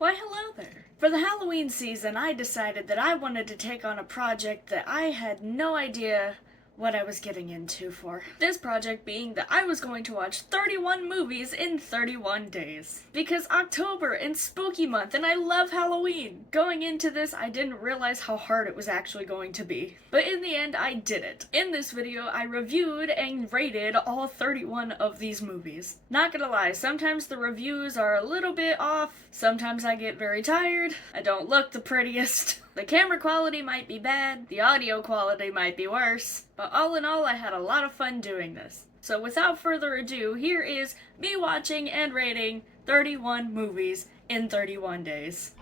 Why, hello there. For the Halloween season, I decided that I wanted to take on a project that I had no idea what I was getting into for. This project being that I was going to watch 31 movies in 31 days. Because October and spooky month and I love Halloween. Going into this, I didn't realize how hard it was actually going to be. But in the end, I did it. In this video, I reviewed and rated all 31 of these movies. Not gonna lie, sometimes the reviews are a little bit off, sometimes I get very tired, I don't look the prettiest. The camera quality might be bad, the audio quality might be worse, but all in all, I had a lot of fun doing this. So without further ado, here is me watching and rating 31 movies in 31 days.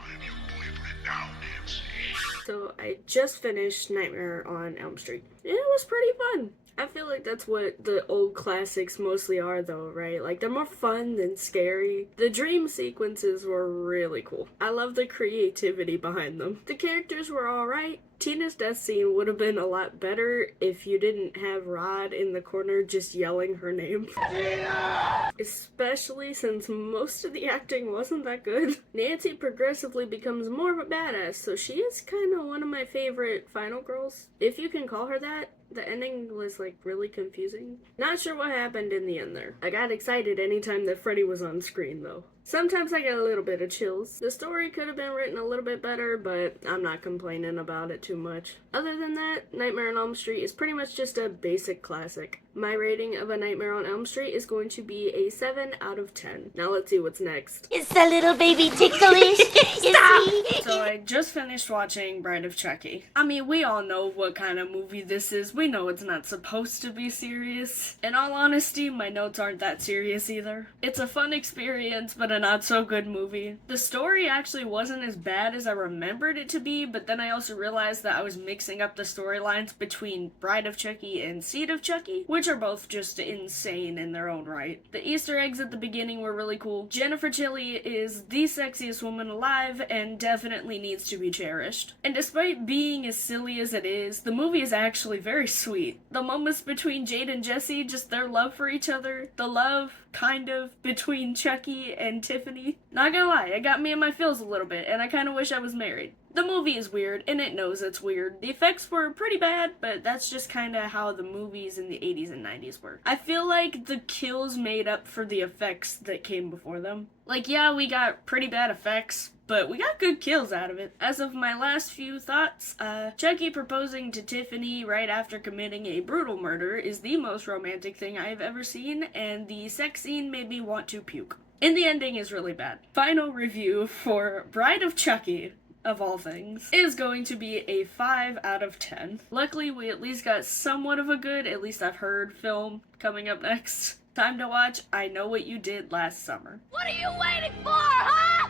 So I just finished Nightmare on Elm Street. It was pretty fun. I feel like that's what the old classics mostly are though, right? Like, they're more fun than scary. The dream sequences were really cool. I love the creativity behind them. The characters were alright. Tina's death scene would have been a lot better if you didn't have Rod in the corner just yelling her name. Tina! Especially since most of the acting wasn't that good. Nancy progressively becomes more of a badass, so she is kind of one of my favorite final girls, if you can call her that. The ending was, like, really confusing. Not sure what happened in the end there. I got excited anytime that Freddy was on screen, though. Sometimes I get a little bit of chills. The story could have been written a little bit better, but I'm not complaining about it too much. Other than that, Nightmare on Elm Street is pretty much just a basic classic. My rating of A Nightmare on Elm Street is going to be a 7 out of 10. Now let's see what's next. Is the little baby ticklish? Stop! So I just finished watching Bride of Chucky. I mean, we all know what kind of movie this is. We know it's not supposed to be serious. In all honesty, my notes aren't that serious either. It's a fun experience, but a not so good movie. The story actually wasn't as bad as I remembered it to be, but then I also realized that I was mixing up the storylines between Bride of Chucky and Seed of Chucky, which are both just insane in their own right. The Easter eggs at the beginning were really cool. Jennifer Tilly is the sexiest woman alive and definitely needs to be cherished. And despite being as silly as it is, the movie is actually very sweet. The moments between Jade and Jesse, just their love for each other, the love, kind of, between Chucky and Tiffany. Not gonna lie, it got me in my feels a little bit, and I kinda wish I was married. The movie is weird, and it knows it's weird. The effects were pretty bad, but that's just kinda how the movies in the 80s and 90s were. I feel like the kills made up for the effects that came before them. Like, yeah, we got pretty bad effects, but we got good kills out of it. As of my last few thoughts, Chucky proposing to Tiffany right after committing a brutal murder is the most romantic thing I have ever seen, and the sex scene made me want to puke. And the ending is really bad. Final review for Bride of Chucky, of all things, is going to be a 5 out of 10. Luckily, we at least got somewhat of a good, at least I've heard, film coming up next. Time to watch I Know What You Did Last Summer. What are you waiting for, huh?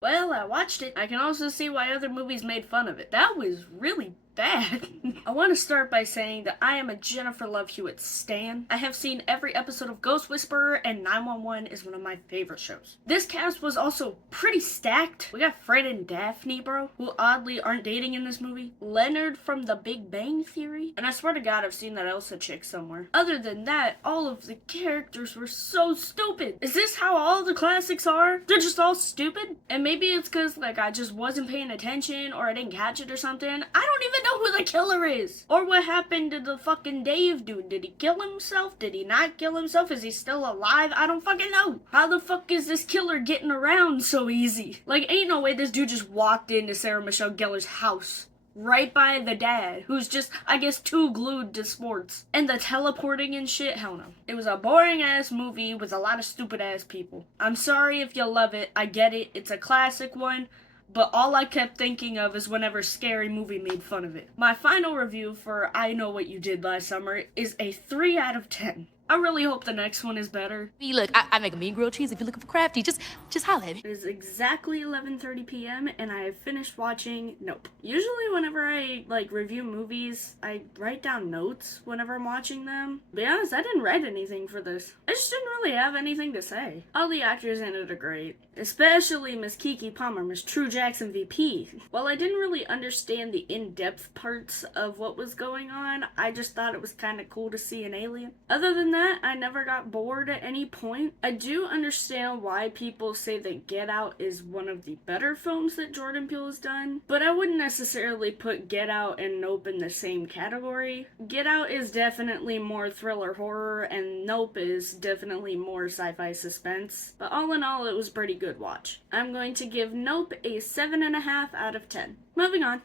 Well, I watched it. I can also see why other movies made fun of it. That was really bad. I want to start by saying that I am a Jennifer Love Hewitt stan. I have seen every episode of Ghost Whisperer, and 911 is one of my favorite shows. This cast was also pretty stacked. We got Fred and Daphne, bro, who oddly aren't dating in this movie. Leonard from The Big Bang Theory. And I swear to God, I've seen that Elsa chick somewhere. Other than that, all of the characters were so stupid. Is this how all the classics are? They're just all stupid? And maybe it's because, like, I just wasn't paying attention, or I didn't catch it or something. I don't even know who the killer is. Or what happened to the fucking Dave dude. Did he kill himself? Did he not kill himself? Is he still alive? I don't fucking know. How the fuck is this killer getting around so easy? Like, ain't no way this dude just walked into Sarah Michelle Gellar's house. Right by the dad, who's just, I guess, too glued to sports. And the teleporting and shit, hell no. It was a boring-ass movie with a lot of stupid-ass people. I'm sorry if you love it, I get it, it's a classic one, but all I kept thinking of is whenever Scary Movie made fun of it. My final review for I Know What You Did Last Summer is a 3 out of 10. I really hope the next one is better. Look, I make a mean grilled cheese. If you're looking for crafty, just holla at me. It is exactly 11:30 p.m. and I have finished watching Nope. Usually whenever I, review movies, I write down notes whenever I'm watching them. To be honest, I didn't write anything for this. I just didn't really have anything to say. All the actors in it are great. Especially Miss Keke Palmer, Miss True Jackson VP. While I didn't really understand the in-depth parts of what was going on, I just thought it was kind of cool to see an alien. Other than that, that, I never got bored at any point. I do understand why people say that Get Out is one of the better films that Jordan Peele has done, but I wouldn't necessarily put Get Out and Nope in the same category. Get Out is definitely more thriller horror, and Nope is definitely more sci-fi suspense, but all in all, it was a pretty good watch. I'm going to give Nope a 7.5 out of 10. Moving on.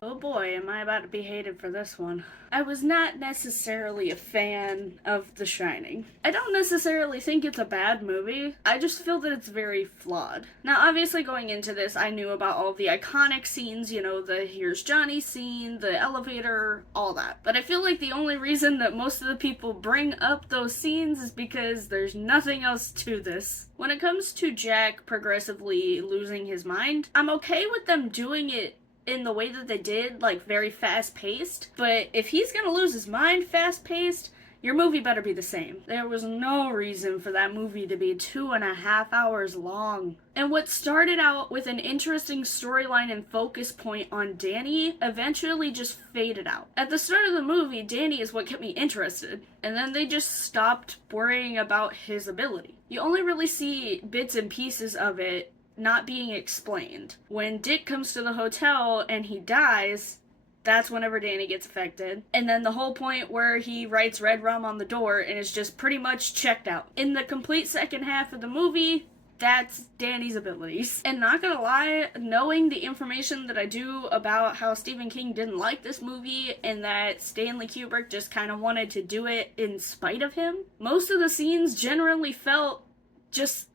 Oh boy, am I about to be hated for this one. I was not necessarily a fan of The Shining. I don't necessarily think it's a bad movie, I just feel that it's very flawed. Now obviously going into this, I knew about all the iconic scenes, you know, the Here's Johnny scene, the elevator, all that. But I feel like the only reason that most of the people bring up those scenes is because there's nothing else to this. When it comes to Jack progressively losing his mind, I'm okay with them doing it in the way that they did, like very fast-paced, but if he's gonna lose his mind fast-paced, your movie better be the same. There was no reason for that movie to be 2.5 hours long. And what started out with an interesting storyline and focus point on Danny eventually just faded out. At the start of the movie, Danny is what kept me interested, and then they just stopped worrying about his ability. You only really see bits and pieces of it not being explained. When Dick comes to the hotel and he dies, that's whenever Danny gets affected. And then the whole point where he writes Red Rum on the door and is just pretty much checked out. In the complete second half of the movie, that's Danny's abilities. And not gonna lie, knowing the information that I do about how Stephen King didn't like this movie and that Stanley Kubrick just kind of wanted to do it in spite of him, most of the scenes generally felt just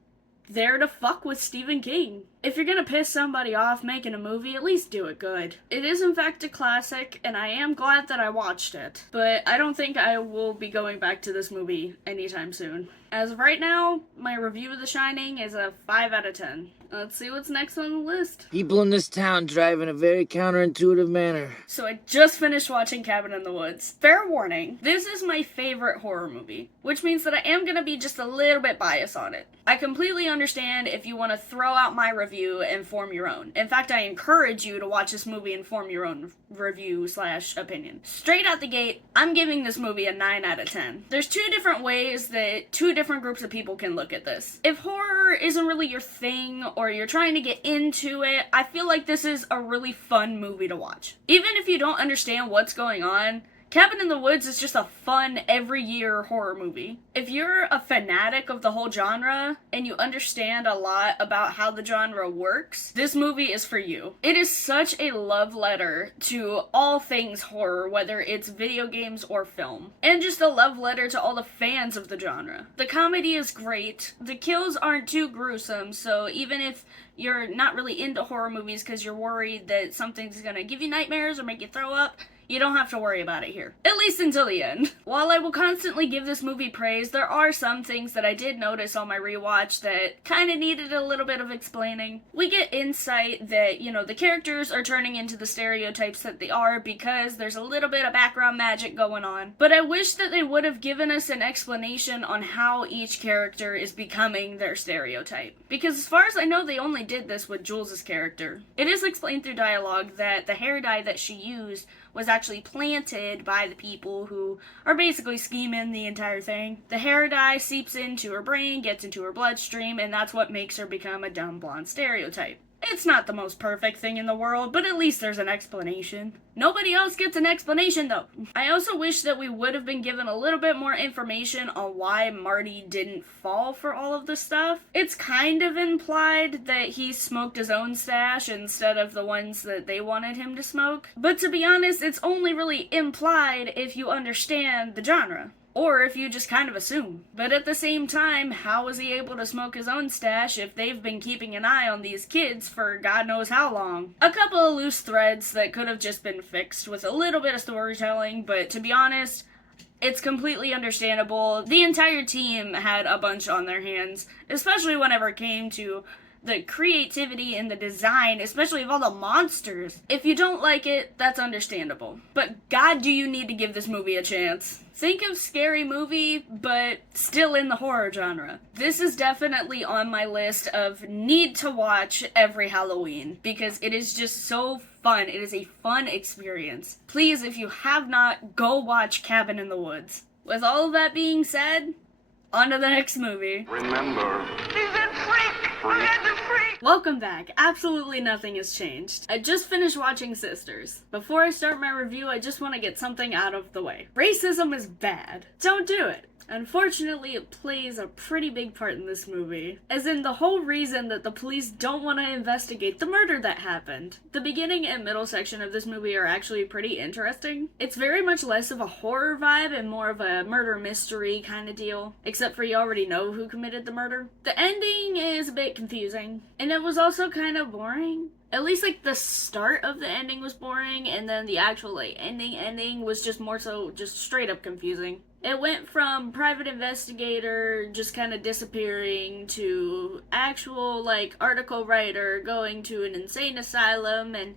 there to fuck with Stephen King. If you're gonna piss somebody off making a movie, at least do it good. It is in fact a classic, and I am glad that I watched it, but I don't think I will be going back to this movie anytime soon. As of right now, my review of The Shining is a 5 out of 10. Let's see what's next on the list. People in this town drive in a very counterintuitive manner. So I just finished watching Cabin in the Woods. Fair warning, this is my favorite horror movie, which means that I am gonna be just a little bit biased on it. I completely understand if you want to throw out my review and form your own. In fact, I encourage you to watch this movie and form your own review/opinion. Straight out the gate, I'm giving this movie a 9 out of 10. There's two different ways that two different groups of people can look at this. If horror isn't really your thing, or you're trying to get into it, I feel like this is a really fun movie to watch. Even if you don't understand what's going on, Cabin in the Woods is just a fun, every-year horror movie. If you're a fanatic of the whole genre, and you understand a lot about how the genre works, this movie is for you. It is such a love letter to all things horror, whether it's video games or film. And just a love letter to all the fans of the genre. The comedy is great, the kills aren't too gruesome, so even if you're not really into horror movies because you're worried that something's gonna give you nightmares or make you throw up, you don't have to worry about it here. At least until the end. While I will constantly give this movie praise, there are some things that I did notice on my rewatch that kind of needed a little bit of explaining. We get insight that, you know, the characters are turning into the stereotypes that they are because there's a little bit of background magic going on. But I wish that they would have given us an explanation on how each character is becoming their stereotype. Because as far as I know, they only did this with Jules' character. It is explained through dialogue that the hair dye that she used was actually planted by the people who are basically scheming the entire thing. The hair dye seeps into her brain, gets into her bloodstream, and that's what makes her become a dumb blonde stereotype. It's not the most perfect thing in the world, but at least there's an explanation. Nobody else gets an explanation, though. I also wish that we would have been given a little bit more information on why Marty didn't fall for all of this stuff. It's kind of implied that he smoked his own stash instead of the ones that they wanted him to smoke. But to be honest, it's only really implied if you understand the genre. Or if you just kind of assume. But at the same time, how was he able to smoke his own stash if they've been keeping an eye on these kids for God knows how long? A couple of loose threads that could have just been fixed with a little bit of storytelling, but to be honest, it's completely understandable. The entire team had a bunch on their hands, especially whenever it came to the creativity and the design, especially of all the monsters. If you don't like it, that's understandable. But God, do you need to give this movie a chance. Think of Scary Movie, but still in the horror genre. This is definitely on my list of need to watch every Halloween, because it is just so fun. It is a fun experience. Please, if you have not, go watch Cabin in the Woods. With all of that being said, on to the next movie. Remember, Welcome back. Absolutely nothing has changed. I just finished watching Sisters. Before I start my review, I just want to get something out of the way. Racism is bad. Don't do it. Unfortunately, it plays a pretty big part in this movie. As in, the whole reason that the police don't want to investigate the murder that happened. The beginning and middle section of this movie are actually pretty interesting. It's very much less of a horror vibe and more of a murder mystery kind of deal. Except for you already know who committed the murder. The ending is a bit confusing. And it was also kind of boring. At least, like, the start of the ending was boring, and then the actual, like, ending was just more so just straight up confusing. It went from private investigator just kind of disappearing to actual, like, article writer going to an insane asylum and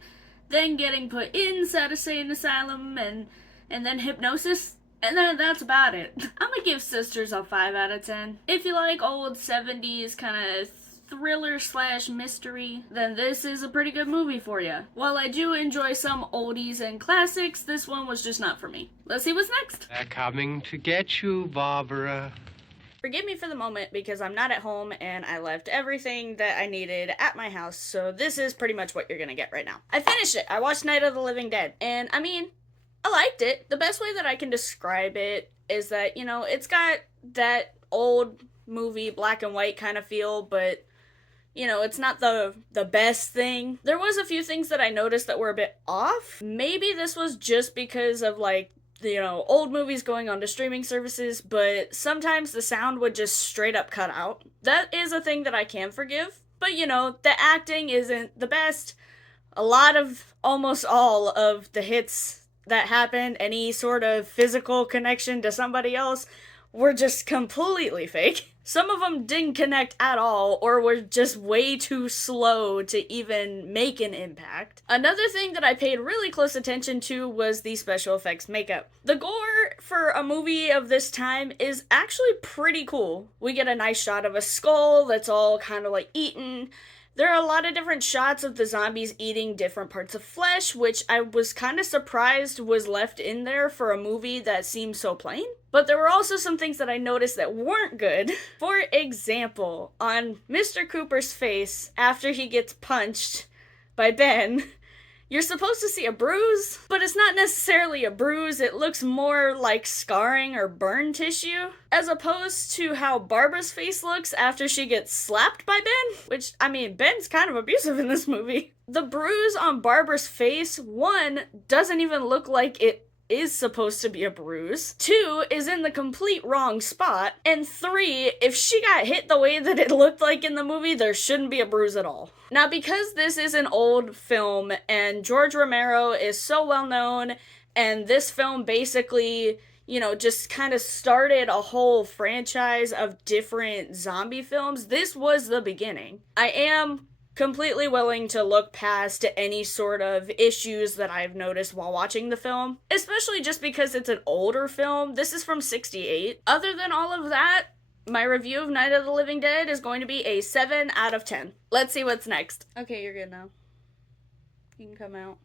then getting put inside a insane asylum and then hypnosis. And then that's about it. I'm gonna give Sisters a 5 out of 10. If you like old 70s kind of thriller slash mystery, then this is a pretty good movie for you. While I do enjoy some oldies and classics, this one was just not for me. Let's see what's next. They're coming to get you, Barbara. Forgive me for the moment because I'm not at home and I left everything that I needed at my house, so this is pretty much what you're gonna get right now. I finished it. I watched Night of the Living Dead, and I mean, I liked it. The best way that I can describe it is that, you know, it's got that old movie black and white kind of feel, but you know, it's not the best thing. There was a few things that I noticed that were a bit off. Maybe this was just because of, like, you know, old movies going on to streaming services, but sometimes the sound would just straight up cut out. That is a thing that I can forgive. But, you know, the acting isn't the best. Almost all of the hits that happened, any sort of physical connection to somebody else, were just completely fake. Some of them didn't connect at all, or were just way too slow to even make an impact. Another thing that I paid really close attention to was the special effects makeup. The gore for a movie of this time is actually pretty cool. We get a nice shot of a skull that's all kind of like eaten. There are a lot of different shots of the zombies eating different parts of flesh, which I was kind of surprised was left in there for a movie that seemed so plain. But there were also some things that I noticed that weren't good. For example, on Mr. Cooper's face after he gets punched by Ben, you're supposed to see a bruise, but it's not necessarily a bruise. It looks more like scarring or burn tissue, as opposed to how Barbara's face looks after she gets slapped by Ben, which, I mean, Ben's kind of abusive in this movie. The bruise on Barbara's face, 1, doesn't even look like it is supposed to be a bruise. 2, is in the complete wrong spot. And 3, if she got hit the way that it looked like in the movie, there shouldn't be a bruise at all. Now, because this is an old film and George Romero is so well known, and this film basically, you know, just kind of started a whole franchise of different zombie films, this was the beginning. I am completely willing to look past any sort of issues that I've noticed while watching the film, especially just because it's an older film. This is from '68. Other than all of that, my review of Night of the Living Dead is going to be a 7 out of 10. Let's see what's next. Okay, you're good now. You can come out.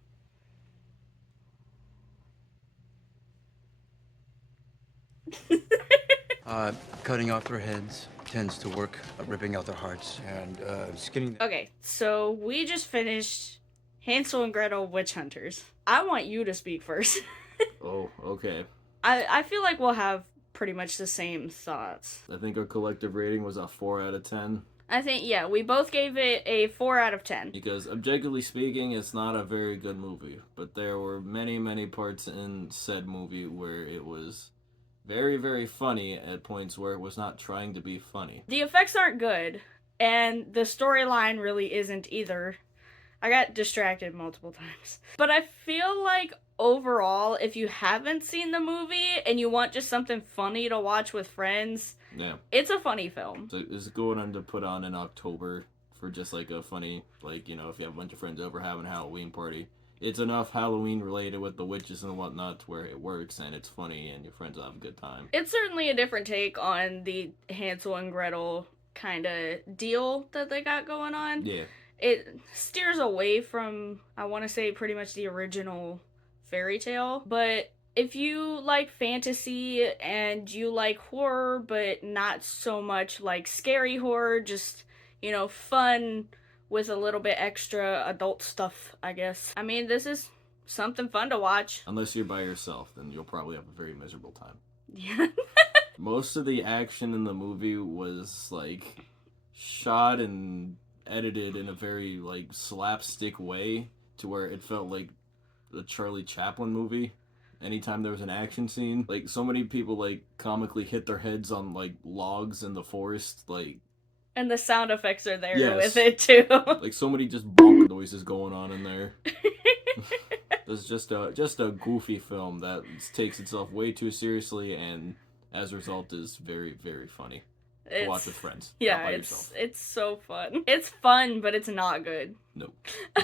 Cutting off their heads tends to work, ripping out their hearts, and skinning. Okay, so we just finished Hansel and Gretel Witch Hunters. I want you to speak first. Oh, okay. I feel like we'll have pretty much the same thoughts. I think our collective rating was a 4 out of 10. I think, yeah, we both gave it a 4 out of 10. Because, objectively speaking, it's not a very good movie. But there were many, many parts in said movie where it was very, very funny at points where it was not trying to be funny. The effects aren't good, and the storyline really isn't either. I got distracted multiple times. But I feel like overall, if you haven't seen the movie and you want just something funny to watch with friends, Yeah. it's a funny film. So it's going on to put on in October for just like a funny, like, you know, if you have a bunch of friends over having a Halloween party. It's enough Halloween related with the witches and whatnot to where it works and it's funny and your friends will have a good time. It's certainly a different take on the Hansel and Gretel kind of deal that they got going on. Yeah. It steers away from, I want to say, pretty much the original fairy tale. But if you like fantasy and you like horror, but not so much like scary horror, just, you know, fun with a little bit extra adult stuff, I guess. I mean, this is something fun to watch. Unless you're by yourself, then you'll probably have a very miserable time. Yeah. Most of the action in the movie was, like, shot and edited in a very, like, slapstick way to where it felt like a Charlie Chaplin movie. Anytime there was an action scene, like, so many people, like, comically hit their heads on, like, logs in the forest, like... And the sound effects are there Yes. with it, too. Like, so many just bonk noises going on in there. It's just a goofy film that takes itself way too seriously and, as a result, is very, very funny. To watch with friends. Yeah, not by yourself. it's so fun. It's fun, but it's not good. Nope.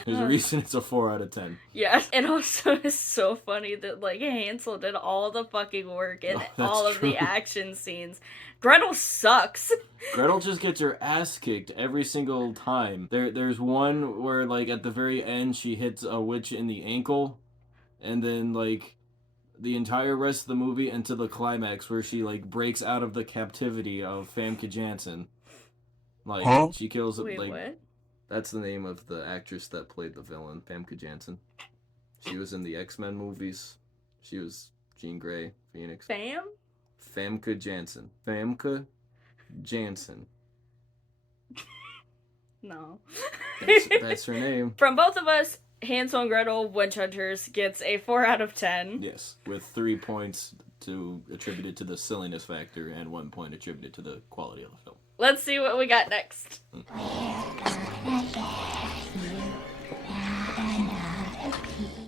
There's a reason it's a 4 out of 10. Yeah, it also is so funny that, like, Hansel did all the fucking work and all of true. the action scenes. Gretel sucks. Gretel just gets her ass kicked every single time. There's one where, like, at the very end, she hits a witch in the ankle, and then, like, the entire rest of the movie into the climax where she, like, breaks out of the captivity of Famke Janssen. Like, she kills... Wait, like, what? That's the name of the actress that played the villain, Famke Janssen. She was in the X-Men movies. She was Jean Grey, Phoenix. Fam? Famke Janssen. Famke Janssen. No. That's her name. From both of us, Hansel and Gretel Witch Hunters gets a 4 out of 10. Yes, with 3 points attributed to the silliness factor and 1 point attributed to the quality of the film. Let's see what we got next.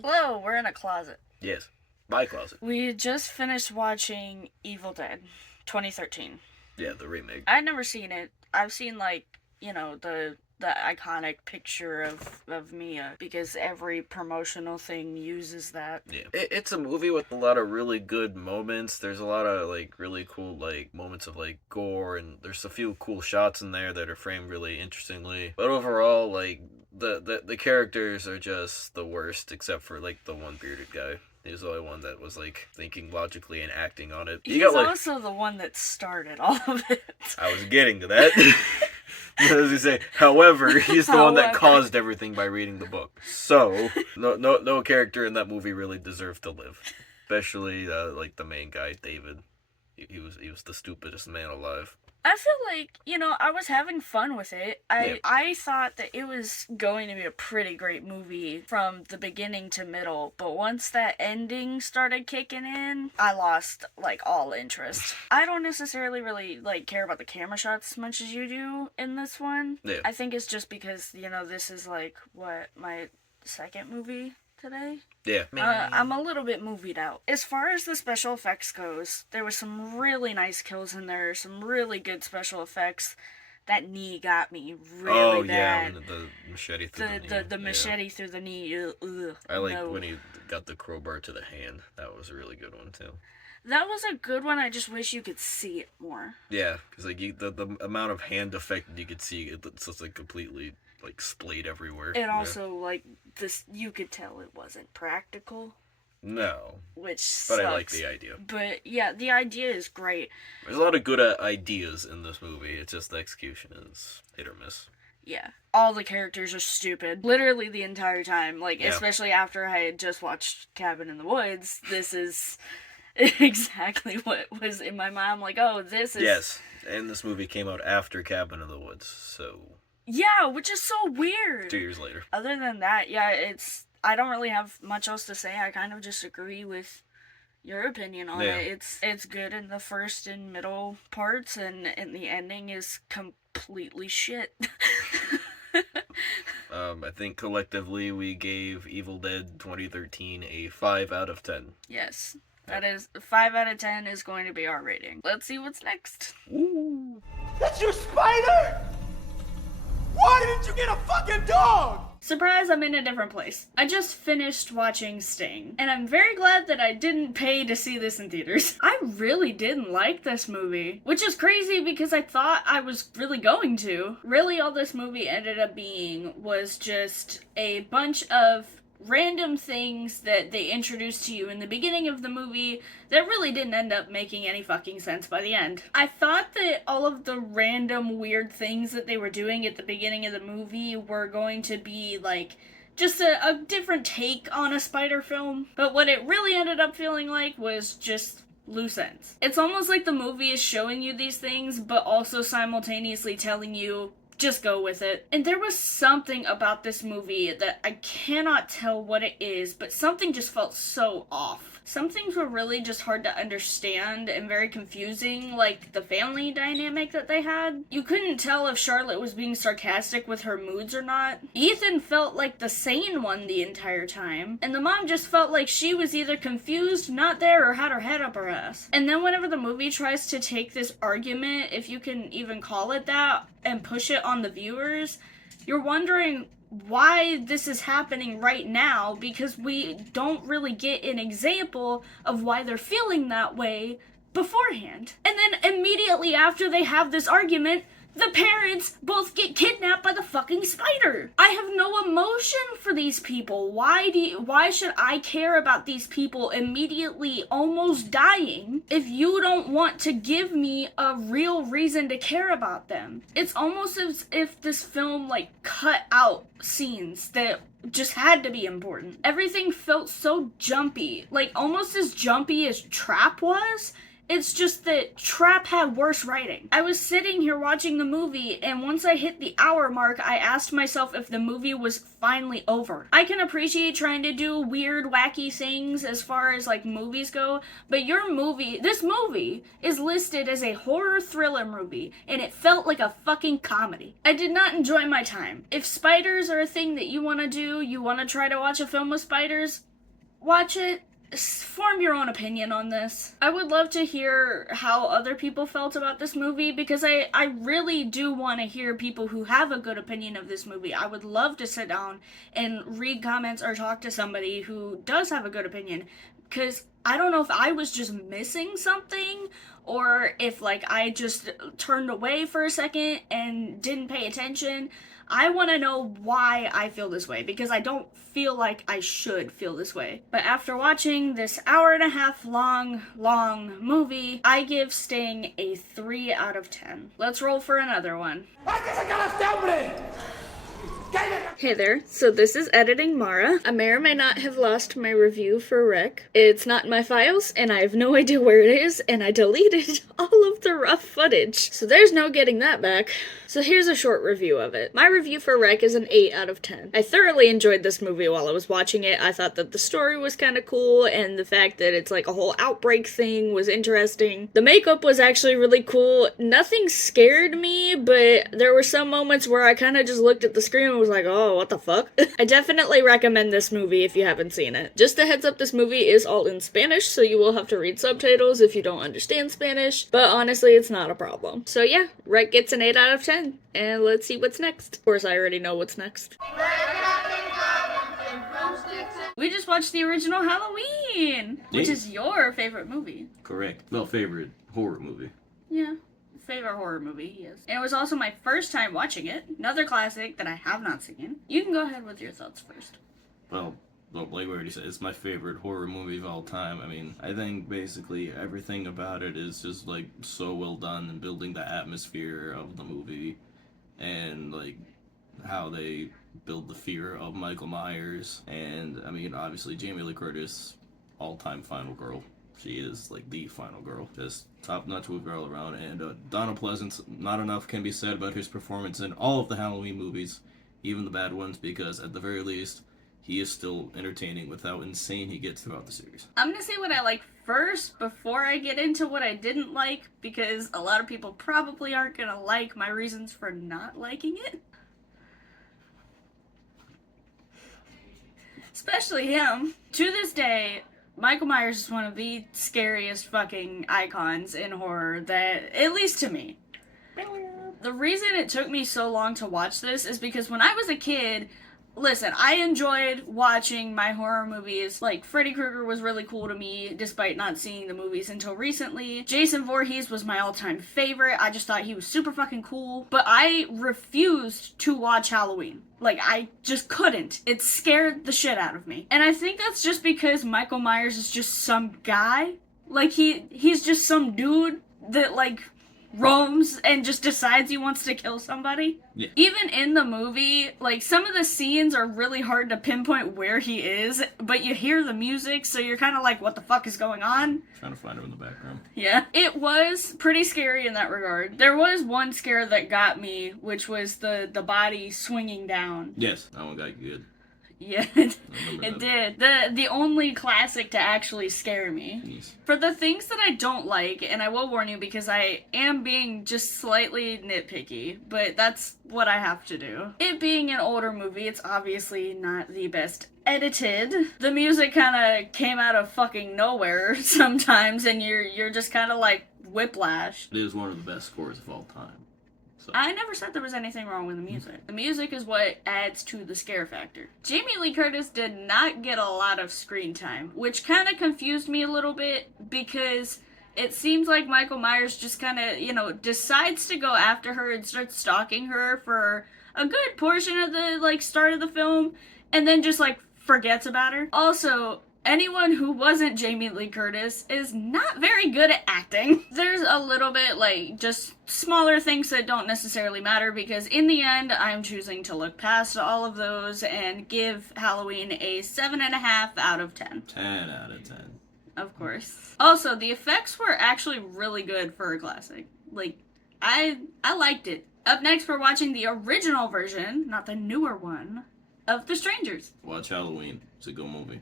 Whoa, we're in a closet. Yes, my closet. We just finished watching Evil Dead 2013. Yeah, the remake. I'd never seen it. I've seen, like, you know, the iconic picture of Mia, because every promotional thing uses that. Yeah. It's a movie with a lot of really good moments. There's a lot of, like, really cool, like, moments of, like, gore, and there's a few cool shots in there that are framed really interestingly. But overall, like, the characters are just the worst, except for, like, the one bearded guy. He's the only one that was, like, thinking logically and acting on it. He's also the one that started all of it. I was getting to that. As you say, however, he's the one that caused everything by reading the book. So, no character in that movie really deserved to live. Especially, like, the main guy, David. He was the stupidest man alive. I feel like, you know, I was having fun with it. I thought that it was going to be a pretty great movie from the beginning to middle, but once that ending started kicking in, I lost, like, all interest. I don't necessarily really, like, care about the camera shots as much as you do in this one. Yeah. I think it's just because, you know, this is, like, my second movie today. Yeah. I'm a little bit movied out. As far as the special effects goes, there was some really nice kills in there, some really good special effects. That knee got me really bad. Yeah, the machete through the knee. The machete through the knee. Ugh, I like when he got the crowbar to the hand. That was a really good one, too. That was a good one. I just wish you could see it more. Yeah, because like the amount of hand effect you could see, it's just like completely like splayed everywhere. And also, like, this, you could tell it wasn't practical. No. Which sucks. But I like the idea. But, yeah, the idea is great. There's a lot of good ideas in this movie. It's just the execution is hit or miss. Yeah. All the characters are stupid. Literally the entire time. Like, yeah. Especially after I had just watched Cabin in the Woods. This is exactly what was in my mind. I'm like, oh, this is... Yes. And this movie came out after Cabin in the Woods, so... Yeah, which is so weird. 2 years later. Other than that, yeah, I don't really have much else to say. I kind of just agree with your opinion on it. It's good in the first and middle parts, and the ending is completely shit. I think collectively we gave Evil Dead 2013 a 5 out of 10. Yes. That is 5 out of 10 is going to be our rating. Let's see what's next. Ooh. That's your spider? Why didn't get a fucking dog! Surprise, I'm in a different place. I just finished watching Sting, and I'm very glad that I didn't pay to see this in theaters. I really didn't like this movie, which is crazy because I thought I was really going to. Really, all this movie ended up being was just a bunch of random things that they introduced to you in the beginning of the movie that really didn't end up making any fucking sense by the end. I thought that all of the random weird things that they were doing at the beginning of the movie were going to be like just a different take on a spider film, but what it really ended up feeling like was just loose ends. It's almost like the movie is showing you these things but also simultaneously telling you just go with it. And there was something about this movie that I cannot tell what it is, but something just felt so off. Some things were really just hard to understand and very confusing, like the family dynamic that they had. You couldn't tell if Charlotte was being sarcastic with her moods or not. Ethan felt like the sane one the entire time, and the mom just felt like she was either confused, not there, or had her head up her ass. And then whenever the movie tries to take this argument, if you can even call it that, and push it on the viewers, you're wondering why this is happening right now, because we don't really get an example of why they're feeling that way beforehand. And then immediately after they have this argument, the parents both get kidnapped by the fucking spider. I have no emotion for these people. Why should I care about these people immediately almost dying if you don't want to give me a real reason to care about them? It's almost as if this film like cut out scenes that just had to be important. Everything felt so jumpy, like almost as jumpy as Trap was. It's just that Trap had worse writing. I was sitting here watching the movie, and once I hit the hour mark, I asked myself if the movie was finally over. I can appreciate trying to do weird, wacky things as far as like movies go, but this movie is listed as a horror thriller movie, and it felt like a fucking comedy. I did not enjoy my time. If spiders are a thing that you want to do, you want to try to watch a film with spiders, watch it. Form your own opinion on this. I would love to hear how other people felt about this movie, because I really do want to hear people who have a good opinion of this movie. I would love to sit down and read comments or talk to somebody who does have a good opinion, because I don't know if I was just missing something or if like I just turned away for a second and didn't pay attention. I want to know why I feel this way, because I don't feel like I should feel this way. But after watching this hour-and-a-half long movie, I give Sting a 3 out of 10. Let's roll for another one. Hey there, so this is Editing Mara. I may or may not have lost my review for Rec. It's not in my files, and I have no idea where it is, and I deleted all of the rough footage. So there's no getting that back. So here's a short review of it. My review for Rec is an 8 out of 10. I thoroughly enjoyed this movie while I was watching it. I thought that the story was kind of cool, and the fact that it's like a whole outbreak thing was interesting. The makeup was actually really cool. Nothing scared me, but there were some moments where I kind of just looked at the screen and was like, oh, what the fuck? I definitely recommend this movie if you haven't seen it. Just a heads up, this movie is all in Spanish, so you will have to read subtitles if you don't understand Spanish, but honestly, it's not a problem. So yeah, Rec gets an 8 out of 10, and let's see what's next. Of course, I already know what's next. We just watched the original Halloween, which is your favorite movie. Correct. Well, favorite horror movie. Yeah. Favorite horror movie, yes. And it was also my first time watching it. Another classic that I have not seen. You can go ahead with your thoughts first. Well, like we already said, it's my favorite horror movie of all time. I mean, I think basically everything about it is just like so well done in building the atmosphere of the movie, and like how they build the fear of Michael Myers. And I mean, obviously Jamie Lee Curtis, all-time final girl. She is like the final girl, just top-notch movie all around. And Donald Pleasance, not enough can be said about his performance in all of the Halloween movies, even the bad ones, because at the very least, he is still entertaining with how insane he gets throughout the series. I'm gonna say what I like first before I get into what I didn't like, because a lot of people probably aren't gonna like my reasons for not liking it. Especially him. To this day, Michael Myers is one of the scariest fucking icons in horror that, at least to me. The reason it took me so long to watch this is because when I was a kid, listen, I enjoyed watching my horror movies. Like, Freddy Krueger was really cool to me, despite not seeing the movies until recently. Jason Voorhees was my all-time favorite. I just thought he was super fucking cool. But I refused to watch Halloween. Like, I just couldn't. It scared the shit out of me. And I think that's just because Michael Myers is just some guy. Like, he's just some dude that, like, roams and just decides he wants to kill somebody. Yeah. Even in the movie, like, some of the scenes are really hard to pinpoint where he is, but you hear the music, so you're kind of like, what the fuck is going on? Trying to find him in the background. Yeah. It was pretty scary in that regard. There was one scare that got me, which was the body swinging down. Yes, that one got good. Yeah, remember it that. did. The only classic to actually scare me. Yes. For the things that I don't like, and I will warn you because I am being just slightly nitpicky, but that's what I have to do. It being an older movie, it's obviously not the best edited. The music kind of came out of fucking nowhere sometimes, and you're just kind of like whiplash. It is one of the best scores of all time. So. I never said there was anything wrong with the music. The music is what adds to the scare factor. Jamie Lee Curtis did not get a lot of screen time, which kind of confused me a little bit because it seems like Michael Myers just kind of, decides to go after her and starts stalking her for a good portion of the, start of the film, and then just, forgets about her. Also, anyone who wasn't Jamie Lee Curtis is not very good at acting. There's a little bit, just smaller things that don't necessarily matter because in the end, I'm choosing to look past all of those and give Halloween a 7.5 out of 10. 10 out of 10. Of course. Also, the effects were actually really good for a classic. I liked it. Up next, we're watching the original version, not the newer one, of The Strangers. Watch Halloween. It's a good movie.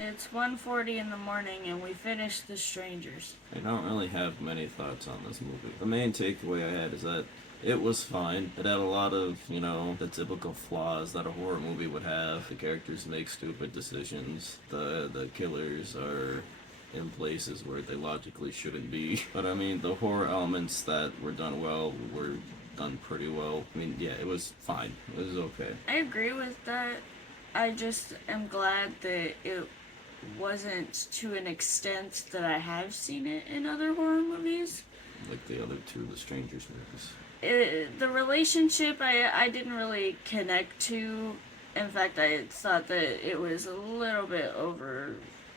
It's 1:40 in the morning and we finished The Strangers. I don't really have many thoughts on this movie. The main takeaway I had is that it was fine. It had a lot of, the typical flaws that a horror movie would have. The characters make stupid decisions. The killers are in places where they logically shouldn't be. But the horror elements that were done well were done pretty well. Yeah, it was fine. It was okay. I agree with that. I just am glad that it wasn't to an extent that I have seen it in other horror movies. Like the other two The Strangers movies. The relationship I didn't really connect to. In fact, I thought that it was a little bit over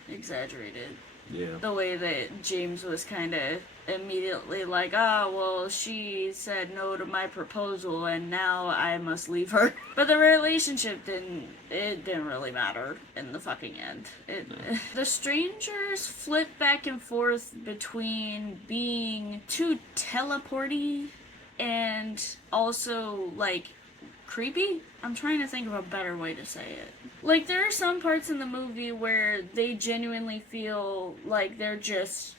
exaggerated. Yeah. The way that James was kind of immediately like, well, she said no to my proposal and now I must leave her. But the relationship didn't really matter in the fucking end. The Strangers flip back and forth between being too teleporty and also, creepy? I'm trying to think of a better way to say it. There are some parts in the movie where they genuinely feel like they're just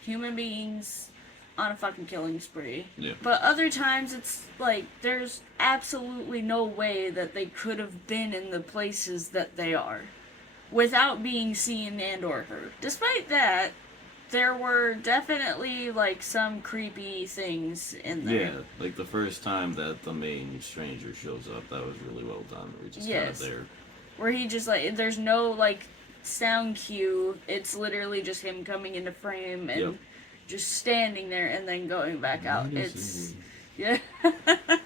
human beings on a fucking killing spree. Yeah. But other times it's there's absolutely no way that they could have been in the places that they are without being seen and or heard. Despite that, there were definitely some creepy things in there. Yeah, the first time that the main stranger shows up, that was really well done. We're just kind of there. Where he just there's no sound cue. It's literally just him coming into frame and just standing there and then going back out. Yeah.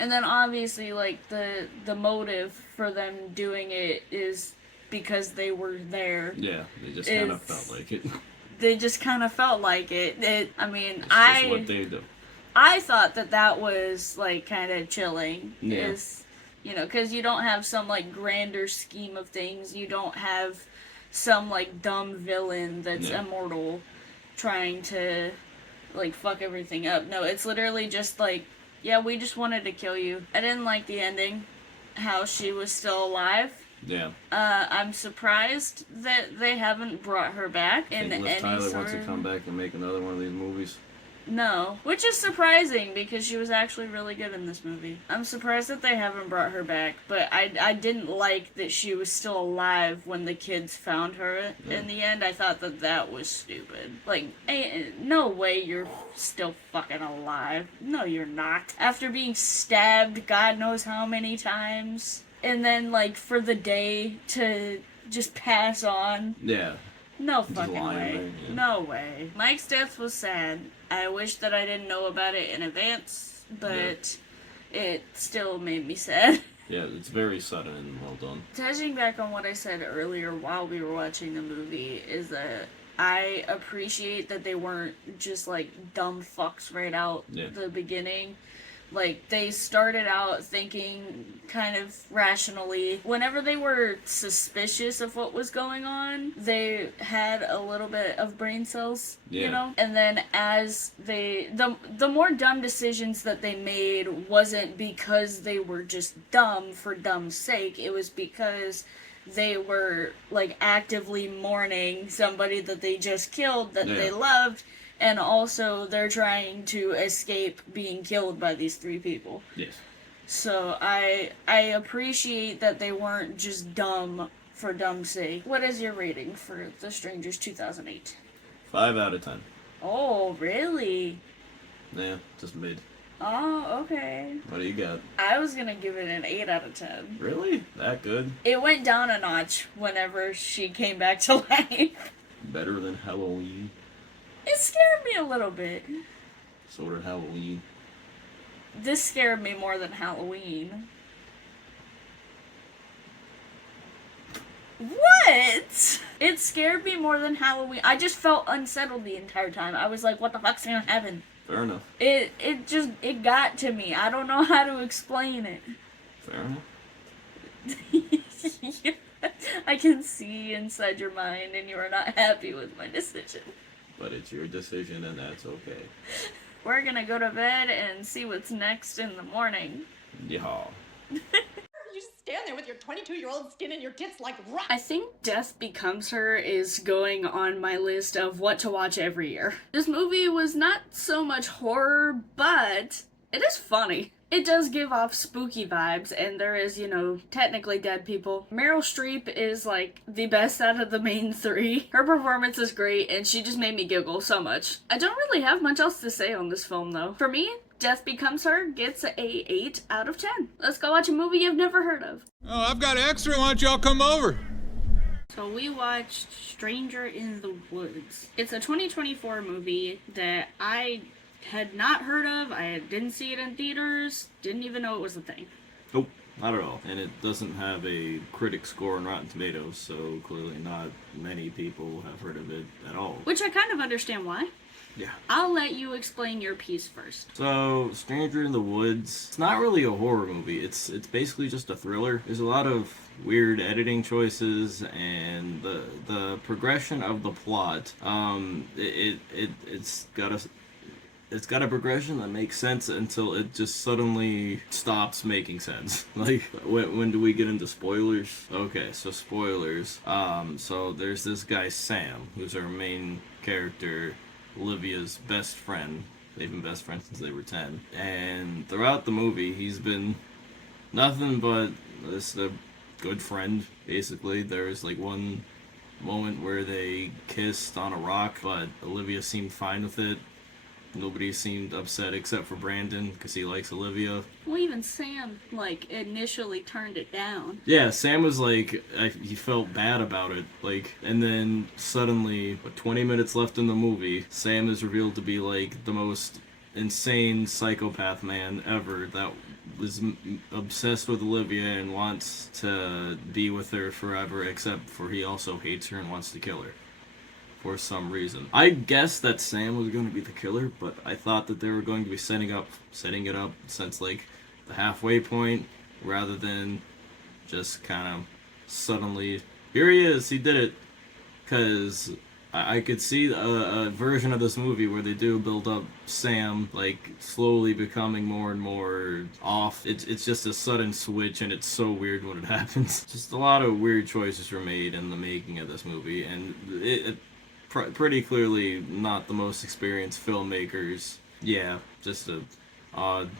And then obviously the motive for them doing it is because they were there. Yeah, they just kind of felt like it. They just kind of felt like it. It's just what they do. I thought that was kind of chilling. Yeah. Because you don't have some grander scheme of things. You don't have some dumb villain that's immortal trying to fuck everything up. No, it's literally just we just wanted to kill you. I didn't like the ending, how she was still alive. Yeah. I'm surprised that they haven't brought her back in Liv any Tyler sort wants to come back and make another one of these movies. No, which is surprising because she was actually really good in this movie. I'm surprised that they haven't brought her back, but I didn't like that she was still alive when the kids found her in the end. I thought that was stupid. Like, no way you're still fucking alive. No, you're not. After being stabbed God knows how many times, and then, like, for the day to just pass on. Yeah. No fucking lying way. there, yeah. No way. Mike's death was sad. I wish that I didn't know about it in advance, but it still made me sad. Yeah, it's very sudden and well done. Touching back on what I said earlier while we were watching the movie is that I appreciate that they weren't just like dumb fucks right out the beginning. Like, they started out thinking kind of rationally. Whenever they were suspicious of what was going on, they had a little bit of brain cells, you know? And then as the more dumb decisions that they made wasn't because they were just dumb for dumb's sake. It was because they were, like, actively mourning somebody that they just killed that they loved. And also, they're trying to escape being killed by these three people. Yes. So, I appreciate that they weren't just dumb for dumb's sake. What is your rating for The Strangers 2008? 5 out of 10. Oh, really? Yeah, just mid. Oh, okay. What do you got? I was gonna give it an 8 out of 10. Really? That good? It went down a notch whenever she came back to life. Better than Halloween? It scared me a little bit. So did Halloween. This scared me more than Halloween. What? It scared me more than Halloween. I just felt unsettled the entire time. I was like, what the fuck's gonna happen? Fair enough. It got to me. I don't know how to explain it. Fair enough. I can see inside your mind and you are not happy with my decision. But it's your decision and that's okay. We're gonna go to bed and see what's next in the morning. Yeah. You just stand there with your 22-year-old skin and your tits like rock. I think Death Becomes Her is going on my list of what to watch every year. This movie was not so much horror, but it is funny. It does give off spooky vibes, and there is, technically dead people. Meryl Streep is, like, the best out of the main three. Her performance is great, and she just made me giggle so much. I don't really have much else to say on this film, though. For me, Death Becomes Her gets a 8 out of 10. Let's go watch a movie you've never heard of. Oh, I've got extra. Why don't y'all come over? So we watched Stranger in the Woods. It's a 2024 movie that I had not heard of. I didn't see it in theaters. Didn't even know it was a thing. Nope, not at all. And it doesn't have a critic score on Rotten Tomatoes, so clearly not many people have heard of it at all. Which I kind of understand why. Yeah. I'll let you explain your piece first. So, Stranger in the Woods, it's not really a horror movie. It's basically just a thriller. There's a lot of weird editing choices, and the progression of the plot, it's got a progression that makes sense until it just suddenly stops making sense. Like, when do we get into spoilers? Okay, so spoilers. So there's this guy, Sam, who's our main character, Olivia's best friend. They've been best friends since they were 10. And throughout the movie, he's been nothing but a good friend, basically. There's, like, one moment where they kissed on a rock, but Olivia seemed fine with it. Nobody seemed upset except for Brandon, because he likes Olivia. Well, even Sam, initially turned it down. Yeah, Sam was he felt bad about it, and then suddenly, 20 minutes left in the movie, Sam is revealed to be, the most insane psychopath man ever that was obsessed with Olivia and wants to be with her forever, except for he also hates her and wants to kill her. For some reason. I guessed that Sam was going to be the killer, but I thought that they were going to be setting it up since the halfway point, rather than just kind of suddenly, here he is, he did it. Because I could see a version of this movie where they do build up Sam, slowly becoming more and more off. It's just a sudden switch, and it's so weird when it happens. Just a lot of weird choices were made in the making of this movie, and it pretty clearly not the most experienced filmmakers Yeah, just a odd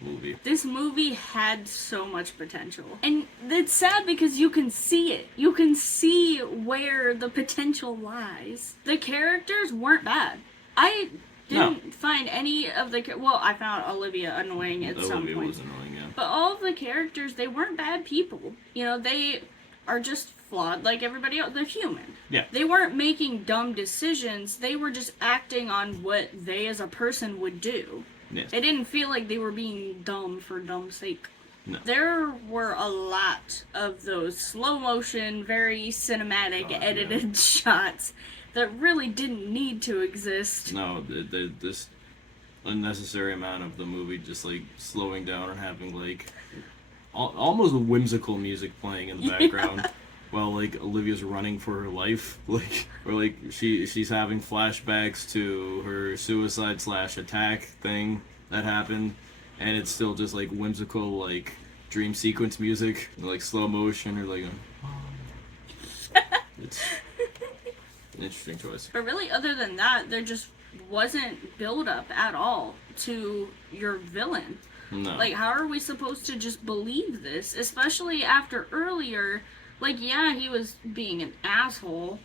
movie. This movie had so much potential. And it's sad because you can see it. You can see where the potential lies. The characters weren't bad. I didn't find any of the... Well, I found Olivia annoying at some point. Olivia was annoying, yeah. But all of the characters, they weren't bad people. You know, they are just flawed like everybody else. They're human. Yeah. They weren't making dumb decisions. They were just acting on what they as a person would do. Yes. It didn't feel like they were being dumb for dumb's sake. No. There were a lot of those slow motion, very cinematic, edited shots that really didn't need to exist. No, this unnecessary amount of the movie just like slowing down and having like almost whimsical music playing in the background. While like Olivia's running for her life, like or like she's having flashbacks to her suicide / attack thing that happened, and it's still just like whimsical like dream sequence music, like slow motion or like it's an interesting choice. But really, other than that, there just wasn't build up at all to your villain. No. Like, how are we supposed to just believe this, especially after earlier? Like, yeah, he was being an asshole,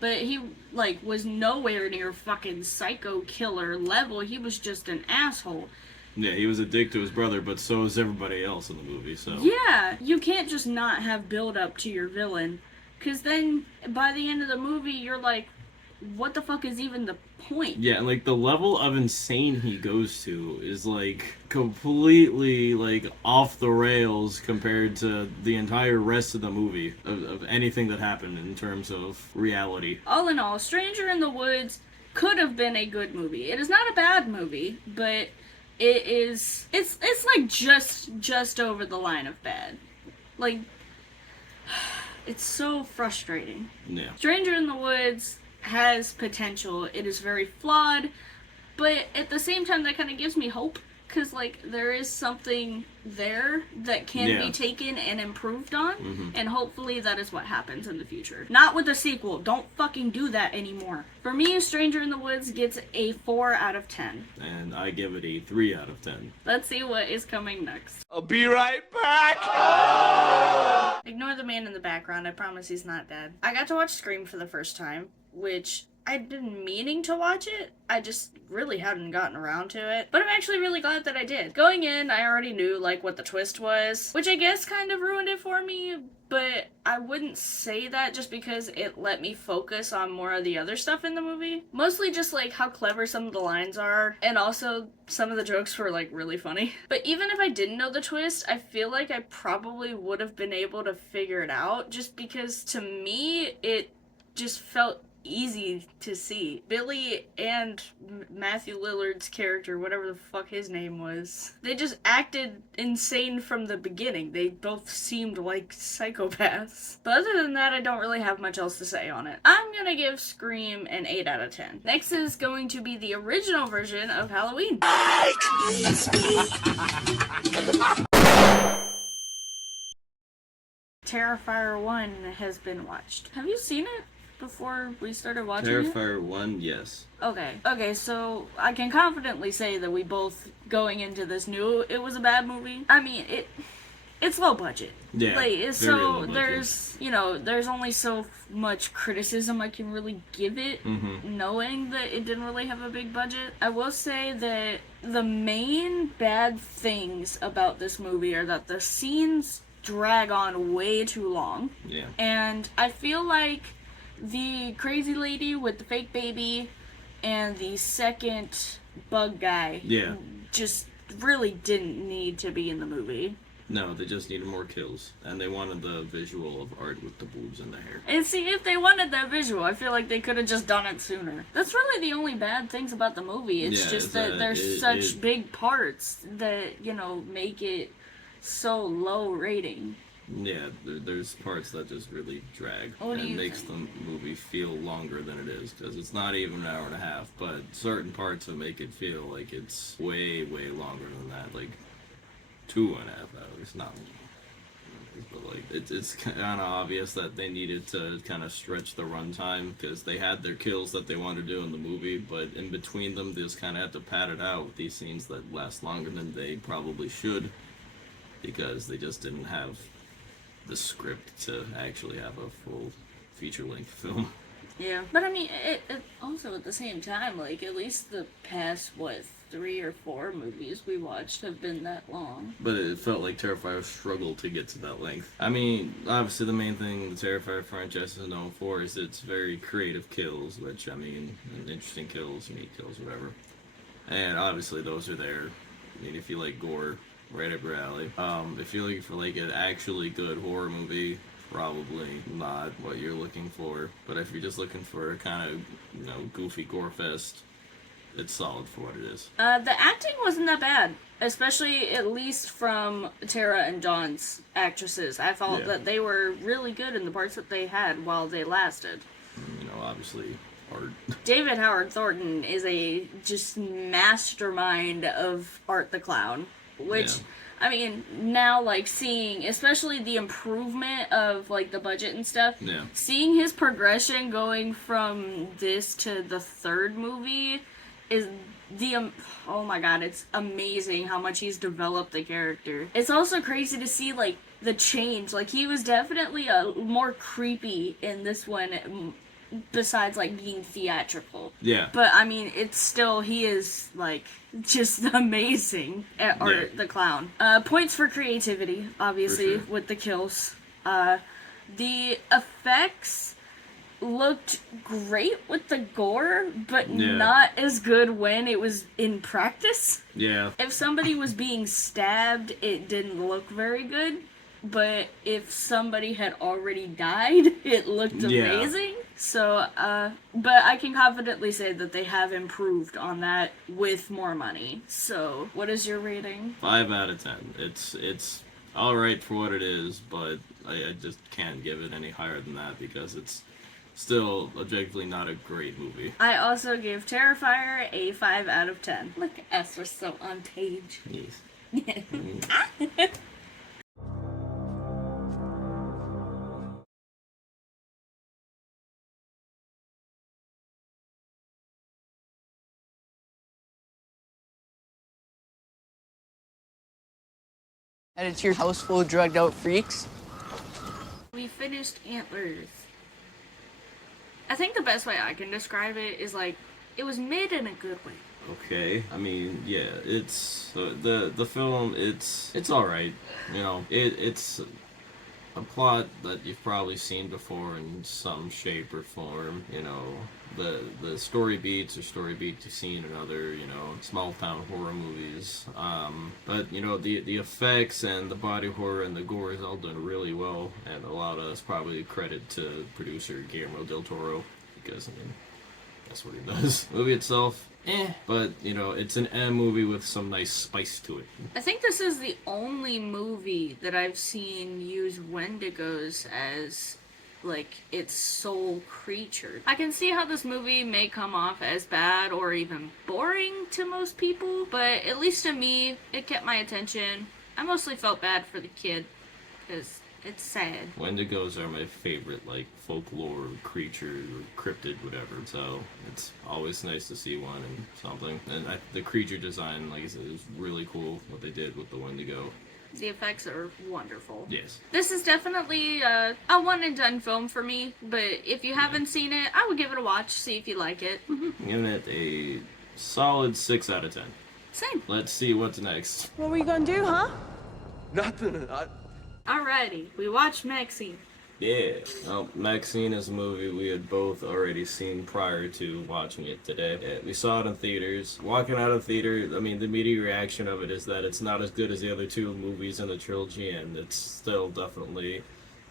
but he, like, was nowhere near fucking psycho killer level. He was just an asshole. Yeah, he was a dick to his brother, but so is everybody else in the movie, so... Yeah, you can't just not have build-up to your villain, because then, by the end of the movie, you're like, what the fuck is even the point? Yeah, and, like, the level of insane he goes to is, like, completely, like, off the rails compared to the entire rest of the movie, of anything that happened in terms of reality. All in all, Stranger in the Woods could have been a good movie. It is not a bad movie, but it is... It's like, just over the line of bad. Like, it's so frustrating. Yeah. Stranger in the Woods has potential. It is very flawed, but at the same time that kind of gives me hope, because like there is something there that can be taken and improved on, and hopefully that is what happens in the future. Not with a sequel. Don't fucking do that anymore. For me, Stranger in the Woods gets a 4 out of 10. And I give it a 3 out of 10. Let's see what is coming next. I'll be right back! Ignore the man in the background. I promise he's not dead. I got to watch Scream for the first time, which I'd been meaning to watch it. I just really hadn't gotten around to it. But I'm actually really glad that I did. Going in, I already knew, like, what the twist was, which I guess kind of ruined it for me, but I wouldn't say that just because it let me focus on more of the other stuff in the movie. Mostly just, like, how clever some of the lines are, and also some of the jokes were, like, really funny. But even if I didn't know the twist, I feel like I probably would have been able to figure it out, just because, to me, it just felt easy to see. Billy and Matthew Lillard's character, whatever the fuck his name was, they just acted insane from the beginning. They both seemed like psychopaths. But other than that, I don't really have much else to say on it. I'm gonna give Scream an 8 out of 10. Next is going to be the original version of Halloween. Terrifier 1 has been watched. Have you seen it before we started watching it? Terrifier 1, yes. Okay, so I can confidently say that we both, going into this, knew it was a bad movie. I mean, it's low budget. Yeah, like, very so low budget. there's only so much criticism I can really give it, knowing that it didn't really have a big budget. I will say that the main bad things about this movie are that the scenes drag on way too long. Yeah. And I feel like the crazy lady with the fake baby and the second bug guy just really didn't need to be in the movie. No, they just needed more kills. And they wanted the visual of art with the boobs and the hair. And see, if they wanted that visual, I feel like they could have just done it sooner. That's really the only bad things about the movie. It's just that there's such big parts that, make it so low rating. Yeah, there's parts that just really drag and makes the movie feel longer than it is, because it's not even an hour and a half, but certain parts will make it feel like it's way, way longer than that, like 2.5 hours, not But like it's kind of obvious that they needed to kind of stretch the runtime because they had their kills that they wanted to do in the movie, but in between them they just kind of had to pad it out with these scenes that last longer than they probably should because they just didn't have the script to actually have a full feature-length film. Yeah, but I mean, it also at the same time, like, at least the past, 3 or 4 movies we watched have been that long. But it felt like Terrifier struggled to get to that length. I mean, obviously the main thing the Terrifier franchise is known for is its very creative kills, which, I mean, interesting kills, neat kills, whatever. And obviously those are there. I mean, if you like gore, right up your alley. If you're looking for, like, an actually good horror movie, probably not what you're looking for. But if you're just looking for a kind of, you know, goofy gore fest, it's solid for what it is. The acting wasn't that bad, especially at least from Tara and Dawn's actresses. I felt that they were really good in the parts that they had while they lasted. You know, obviously, art. David Howard Thornton is a just mastermind of Art the Clown, which... Yeah. I mean, now, like, seeing, especially the improvement of, like, the budget and stuff, seeing his progression going from this to the third movie is oh my god, it's amazing how much he's developed the character. It's also crazy to see, like, the change. Like, he was definitely more creepy in this one, besides, like, being theatrical. Yeah. But, I mean, it's still, he is, like, just amazing at Art the Clown. Points for creativity, obviously, with the kills. The effects looked great with the gore, but not as good when it was in practice. Yeah. If somebody was being stabbed, it didn't look very good. But if somebody had already died, it looked amazing. So, but I can confidently say that they have improved on that with more money. So, what is your rating? 5 out of 10. It's alright for what it is, but I just can't give it any higher than that because it's still objectively not a great movie. I also gave Terrifier a 5 out of 10. Look at us, we're so on page. Yes. And it's your house full of drugged out freaks? We finished Antlers. I think the best way I can describe it is like, it was mid in a good way. Okay, I mean, yeah, it's the film. It's all right. You know, it's a plot that you've probably seen before in some shape or form. You know, the story beats or story beats you've seen in other, you know, small town horror movies. But you know, the effects and the body horror and the gore is all done really well, and a lot of us probably credit to producer Guillermo del Toro because I mean, that's what he does. The movie itself, but you know, it's an M movie with some nice spice to it. I think this is the only movie that I've seen use Wendigos as, like, its sole creature. I can see how this movie may come off as bad or even boring to most people, but at least to me, it kept my attention. I mostly felt bad for the kid, because it's sad. Wendigos are my favorite, like, folklore creature or cryptid, whatever, so it's always nice to see one and something. And the creature design, like I said, is really cool, what they did with the Wendigo. The effects are wonderful. Yes. This is definitely a one and done film for me, but if you haven't seen it, I would give it a watch, see if you like it. I'm giving it a solid 6 out of 10. Same. Let's see what's next. What were you gonna do, huh? Nothing. Alrighty, we watched Maxine. Yeah. Well, Maxine is a movie we had both already seen prior to watching it today. Yeah, we saw it in theaters. Walking out of theater, I mean, the immediate reaction of it is that it's not as good as the other 2 movies in the trilogy, and it's still definitely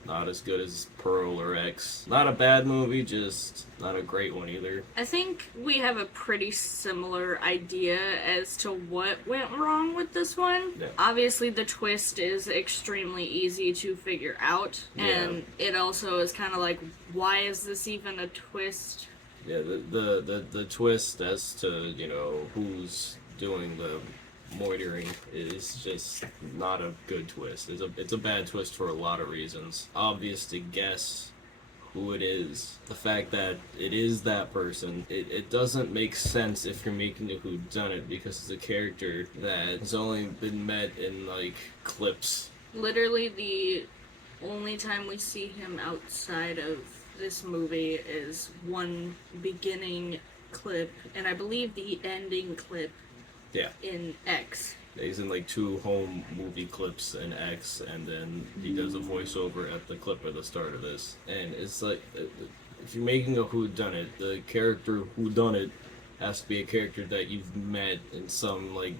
not as good as Pearl or X. Not a bad movie, just not a great one either. I think we have a pretty similar idea as to what went wrong with this one. Yeah. Obviously, the twist is extremely easy to figure out, and it also is kind of like, why is this even a twist? Yeah, the twist as to, you know, who's doing the moitering is just not a good twist. It's a bad twist for a lot of reasons. Obvious to guess who it is. The fact that it is that person, it doesn't make sense if you're making a whodunit because it's a character that has only been met in, like, clips. Literally the only time we see him outside of this movie is one beginning clip, and I believe the ending clip in X. He's in like 2 home movie clips in X, and then he does a voiceover at the clip at the start of this. And it's like, if you're making a whodunit, the character whodunit has to be a character that you've met in some like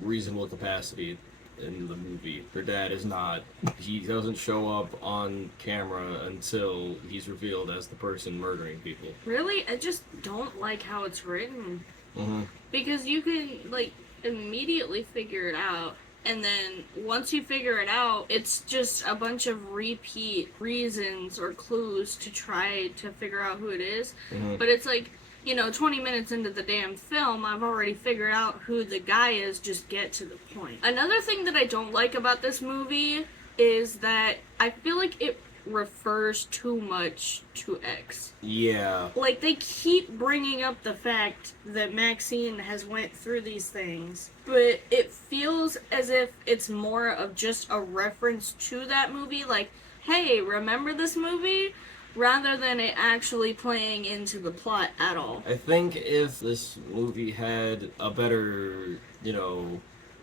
reasonable capacity in the movie. Her dad is not. He doesn't show up on camera until he's revealed as the person murdering people. Really? I just don't like how it's written. Mm-hmm. Because you can, like, immediately figure it out, and then once you figure it out, it's just a bunch of repeat reasons or clues to try to figure out who it is. Mm-hmm. But it's like, 20 minutes into the damn film, I've already figured out who the guy is, just get to the point. Another thing that I don't like about this movie is that I feel like it refers too much to X. Yeah. Like, they keep bringing up the fact that Maxine has went through these things, but it feels as if it's more of just a reference to that movie, like, hey, remember this movie? Rather than it actually playing into the plot at all. I think if this movie had a better,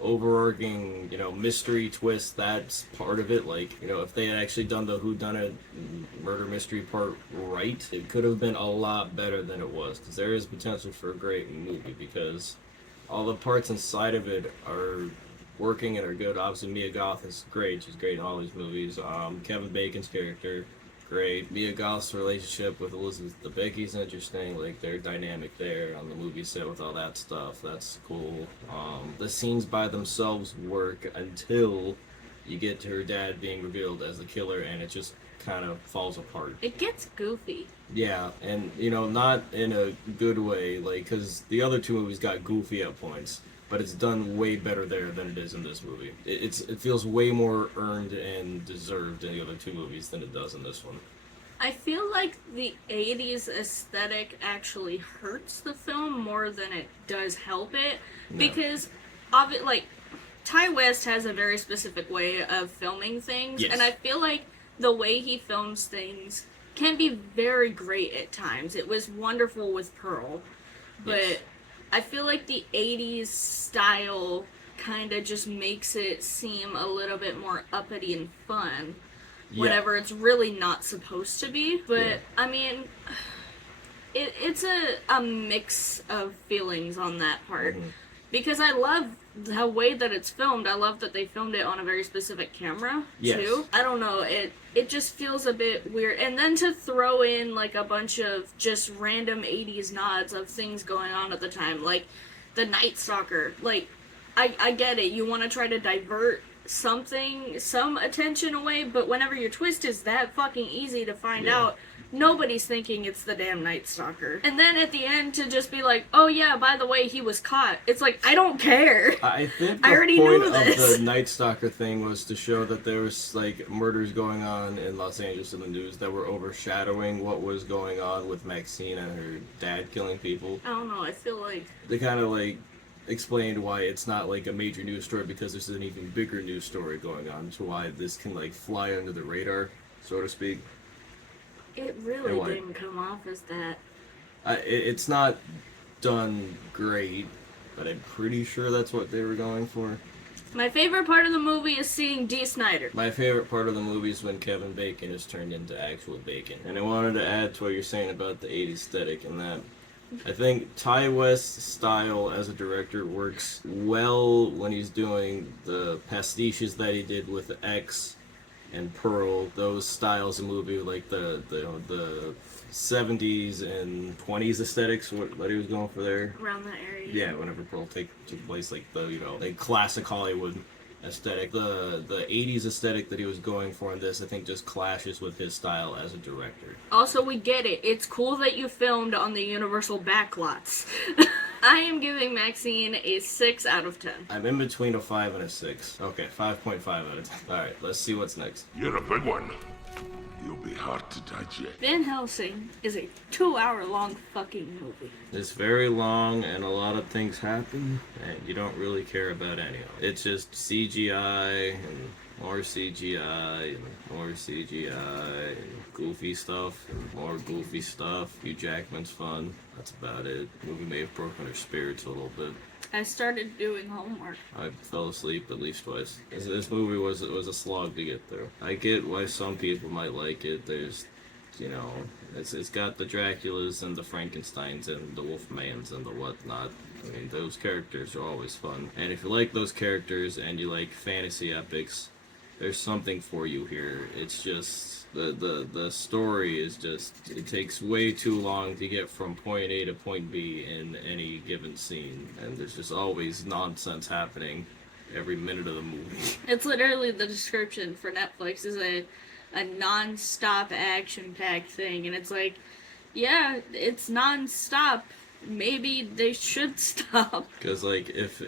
overarching, mystery twist, that's part of it. Like, if they had actually done the whodunit murder mystery part right, it could have been a lot better than it was. Because there is potential for a great movie, because all the parts inside of it are working and are good. Obviously, Mia Goth is great. She's great in all these movies. Kevin Bacon's character, great. Mia Goth's relationship with Elizabeth Debicki's interesting. Like, their dynamic there on the movie set with all that stuff. That's cool. The scenes by themselves work until you get to her dad being revealed as the killer, and it just kind of falls apart. It gets goofy. Yeah, and, not in a good way, like, because the other 2 movies got goofy at points, but it's done way better there than it is in this movie. It feels way more earned and deserved in the other 2 movies than it does in this one. I feel like the 80s aesthetic actually hurts the film more than it does help it, because Ty West has a very specific way of filming things, yes. And I feel like the way he films things can be very great at times. It was wonderful with Pearl, but Yes. I feel like the 80s style kind of just makes it seem a little bit more uppity and fun, whenever it's really not supposed to be. But, I mean, it's a mix of feelings on that part. Mm-hmm. Because I love the way that it's filmed. I love that they filmed it on a very specific camera, too. I don't know, it just feels a bit weird. And then to throw in, like, a bunch of just random 80s nods of things going on at the time, like the Night Stalker. Like, I get it, you want to try to divert some attention away, but whenever your twist is that fucking easy to find out, nobody's thinking it's the damn Night Stalker. And then at the end to just be like, oh yeah, by the way, he was caught. It's like, I don't care. I think the I already point knew of this. the Night Stalker thing was to show that there was, like, murders going on in Los Angeles in the news that were overshadowing what was going on with Maxine and her dad killing people. I don't know, I feel like... They kind of, like, explained why it's not, like, a major news story, because there's an even bigger news story going on, to why this can, like, fly under the radar, so to speak. It really didn't come off as that. It's not done great, but I'm pretty sure that's what they were going for. My favorite part of the movie is seeing Dee Snider. My favorite part of the movie is when Kevin Bacon is turned into actual bacon. And I wanted to add to what you're saying about the 80s aesthetic, and that I think Ty West's style as a director works well when he's doing the pastiches that he did with X and Pearl, those styles of movie, like the 70s and 20s aesthetics, what he was going for there. Around that area. Yeah, whenever Pearl took place, like the, like classic Hollywood aesthetic. The 80s aesthetic that he was going for in this, I think, just clashes with his style as a director. Also, we get it. It's cool that you filmed on the Universal backlots. I am giving Maxine a 6 out of 10. I'm in between a 5 and a 6. Okay, 5.5 out of 10. Alright, let's see what's next. You're a good one. You'll be hard to digest. Van Helsing is a 2-hour-long fucking movie. It's very long and a lot of things happen and you don't really care about any of it. It's just CGI and more CGI and more CGI and goofy stuff and more goofy stuff. Hugh Jackman's fun. That's about it. The movie may have broken her spirits a little bit. I started doing homework. I fell asleep at least twice. This movie was a slog to get through. I get why some people might like it. There's, you know, it's got the Draculas and the Frankensteins and the Wolfmans and the whatnot. I mean, those characters are always fun. And if you like those characters and you like fantasy epics, there's something for you here. It's just the story is just, it takes way too long to get from point A to point B in any given scene, and there's just always nonsense happening every minute of the movie. It's literally the description for Netflix is a non-stop action-packed thing, and it's like, yeah, it's non-stop. Maybe they should stop. Because like if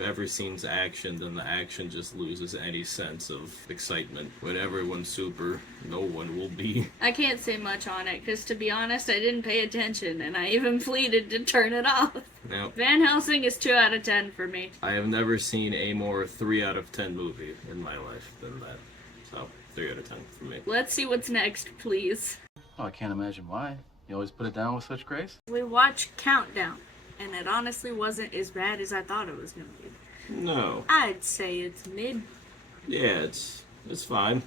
every scene's action, then the action just loses any sense of excitement. When everyone's super, no one will be. I can't say much on it, because to be honest, I didn't pay attention, and I even pleaded to turn it off. Now, Van Helsing is 2 out of 10 for me. I have never seen a more 3 out of 10 movie in my life than that. So, 3 out of 10 for me. Let's see what's next, please. Oh, I can't imagine why. You always put it down with such grace? We watched Countdown, and it honestly wasn't as bad as I thought it was going to be. No. I'd say it's mid. Yeah, it's fine.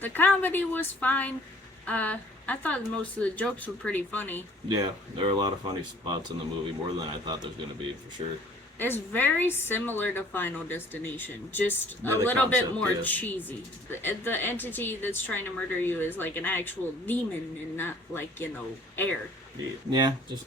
The comedy was fine. I thought most of the jokes were pretty funny. Yeah, there are a lot of funny spots in the movie, more than I thought there was going to be, for sure. It's very similar to Final Destination, just Yeah, a the little bit concept, more yeah. cheesy. The entity that's trying to murder you is like an actual demon and not like, you know, air. Yeah, just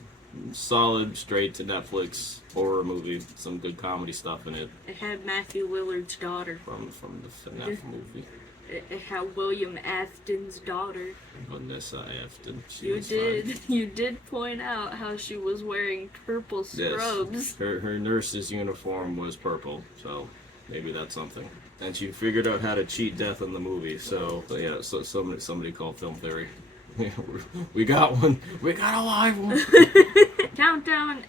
solid, straight to Netflix horror movie. Some good comedy stuff in it. It had Matthew Willard's daughter. From the FNAF movie. It had William Afton's daughter. Vanessa Afton. You did point out how she was wearing purple scrubs. Yes. Her nurse's uniform was purple, so maybe that's something. And she figured out how to cheat death in the movie, so yeah, so somebody called film theory. We got one. We got a live one. Countdown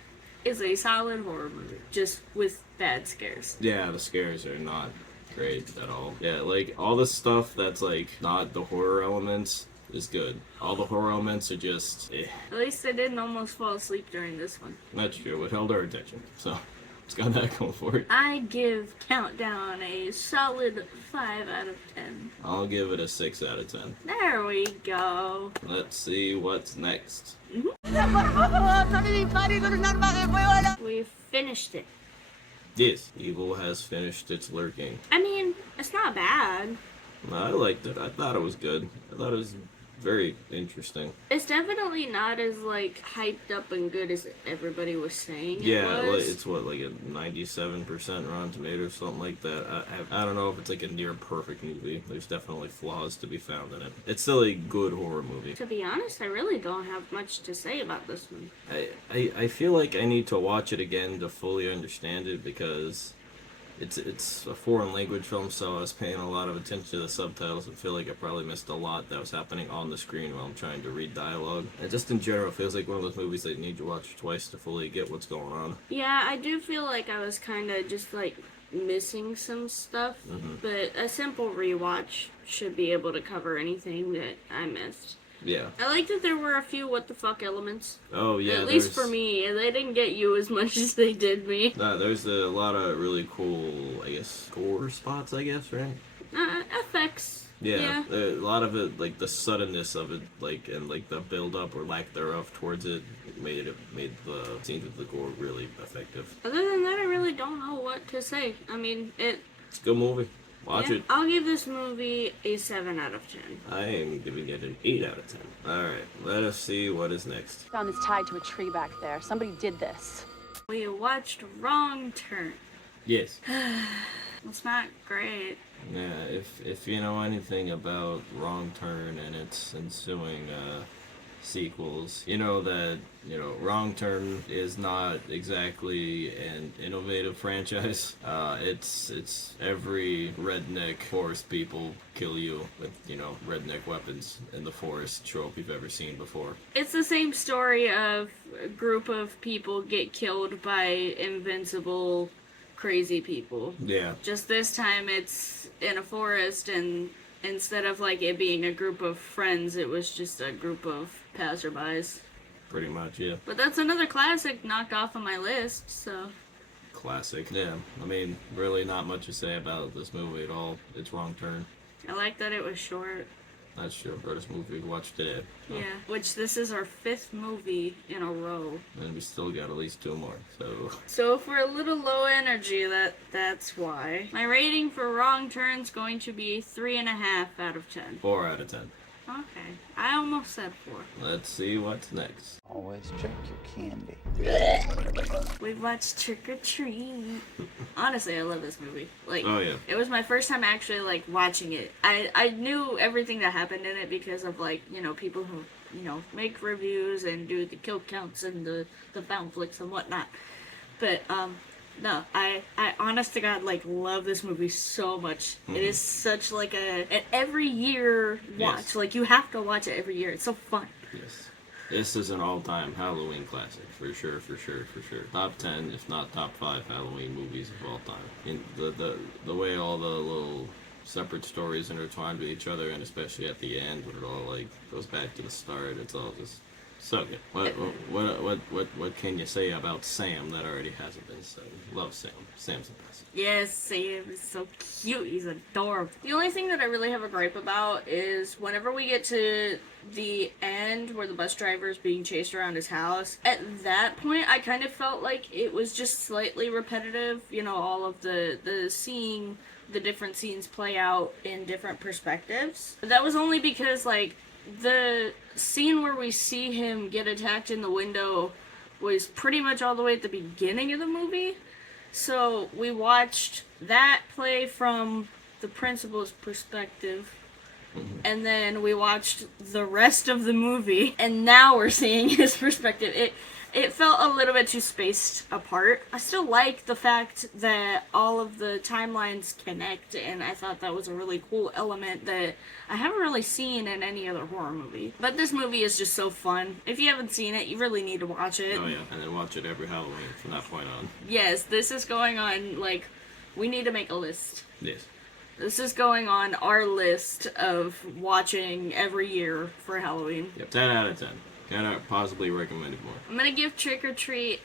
is a solid horror movie, just with bad scares. Yeah, the scares are not great at all. Yeah, like all the stuff that's like not the horror elements is good. All the horror elements are just At least I didn't almost fall asleep during this one. That's true. It held our attention, so it's got that going for it. I give Countdown a solid 5 out of 10. I'll give it a 6 out of 10. There we go. Let's see what's next. We finished it. Yes, evil has finished its lurking. I mean, it's not bad. I liked it. I thought it was good. I thought it was very interesting. It's definitely not as, like, hyped up and good as everybody was saying Yeah, it was. it's what, like a 97% Rotten Tomatoes, something like that. I don't know if it's like a near perfect movie. There's definitely flaws to be found in it. It's still a good horror movie. To be honest, I really don't have much to say about this one. I feel like I need to watch it again to fully understand it because it's a foreign language film, so I was paying a lot of attention to the subtitles and feel like I probably missed a lot that was happening on the screen while I'm trying to read dialogue. And just in general, it feels like one of those movies that you need to watch twice to fully get what's going on. Yeah, I do feel like I was kind of just, like, missing some stuff, but a simple rewatch should be able to cover anything that I missed. Yeah. I like that there were a few what the fuck elements. Oh, yeah. At least for me, and they didn't get you as much as they did me. There's a lot of really cool, I guess, gore spots, I guess, right? Effects. Yeah. A lot of it, like the suddenness of it, like, and like the build up or lack thereof towards it made the scenes with the gore really effective. Other than that, I really don't know what to say. I mean, it's a good movie. Watch it. I'll give this movie a 7 out of 10. I am giving it an 8 out of 10. Alright, let us see what is next. Found this tied to a tree back there. Somebody did this. We watched Wrong Turn. Yes. It's not great. Yeah, if you know anything about Wrong Turn and its ensuing sequels. You know that, Wrong Turn is not exactly an innovative franchise. It's every redneck forest people kill you with, redneck weapons in the forest trope you've ever seen before. It's the same story of a group of people get killed by invincible, crazy people. Yeah. Just this time it's in a forest, and instead of like it being a group of friends, it was just a group of passerbys. Pretty much, yeah. But that's another classic knocked off of my list, so. Classic. Yeah, I mean, really not much to say about this movie at all. It's Wrong Turn. I like that it was short. That's true. First movie we watched today. Yeah, which this is our 5th movie in a row. And we still got at least 2 more, so. So if we're a little low energy, that's why. My rating for Wrong Turn's going to be 3.5 out of 10. 4 out of 10. Okay, I almost said 4. Let's see what's next. Always check your candy. We watched Trick or Treat. Honestly, I love this movie. Like, oh yeah, it was my first time actually like watching it. I knew everything that happened in it because of like, people who, make reviews and do the kill counts and the found flicks and whatnot. But no, I honest to God, like, love this movie so much. Mm-hmm. It is such, like, an every year watch. Yes. Like, you have to watch it every year. It's so fun. Yes. This is an all-time Halloween classic, for sure. Top 10, if not top 5 Halloween movies of all time. And the way all the little separate stories intertwined with each other, and especially at the end, when it all, like, goes back to the start, it's all just... so good. What can you say about Sam that already hasn't been said? Love Sam. Sam's the best. Yes, Sam is so cute. He's adorable. The only thing that I really have a gripe about is whenever we get to the end where the bus driver is being chased around his house, at that point I kind of felt like it was just slightly repetitive. All of the seeing the different scenes play out in different perspectives. But that was only because, like, the scene where we see him get attacked in the window was pretty much all the way at the beginning of the movie. So we watched that play from the principal's perspective, and then we watched the rest of the movie, and now we're seeing his perspective. It felt a little bit too spaced apart. I still like the fact that all of the timelines connect, and I thought that was a really cool element that I haven't really seen in any other horror movie. But this movie is just so fun. If you haven't seen it, you really need to watch it. Oh yeah, and then watch it every Halloween from that point on. Yes, this is going on, like, we need to make a list. Yes. This is going on our list of watching every year for Halloween. Yep, 10 out of 10. Cannot possibly recommend it more. I'm gonna give Trick or Treat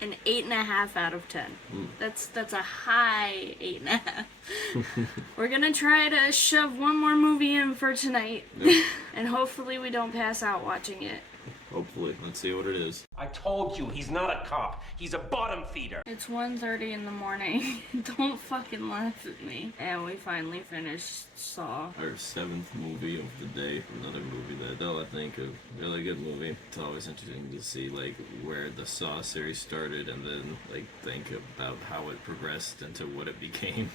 an 8.5 out of 10. That's a high 8.5. We're gonna try to shove one more movie in for tonight. Yep. And hopefully we don't pass out watching it. Hopefully. Let's see what it is. I told you, he's not a cop. He's a bottom feeder. It's 1:30 in the morning. Don't fucking laugh at me. And we finally finished Saw. Our 7th movie of the day. Another movie that I think a really good movie. It's always interesting to see, like, where the Saw series started and then, like, think about how it progressed into what it became.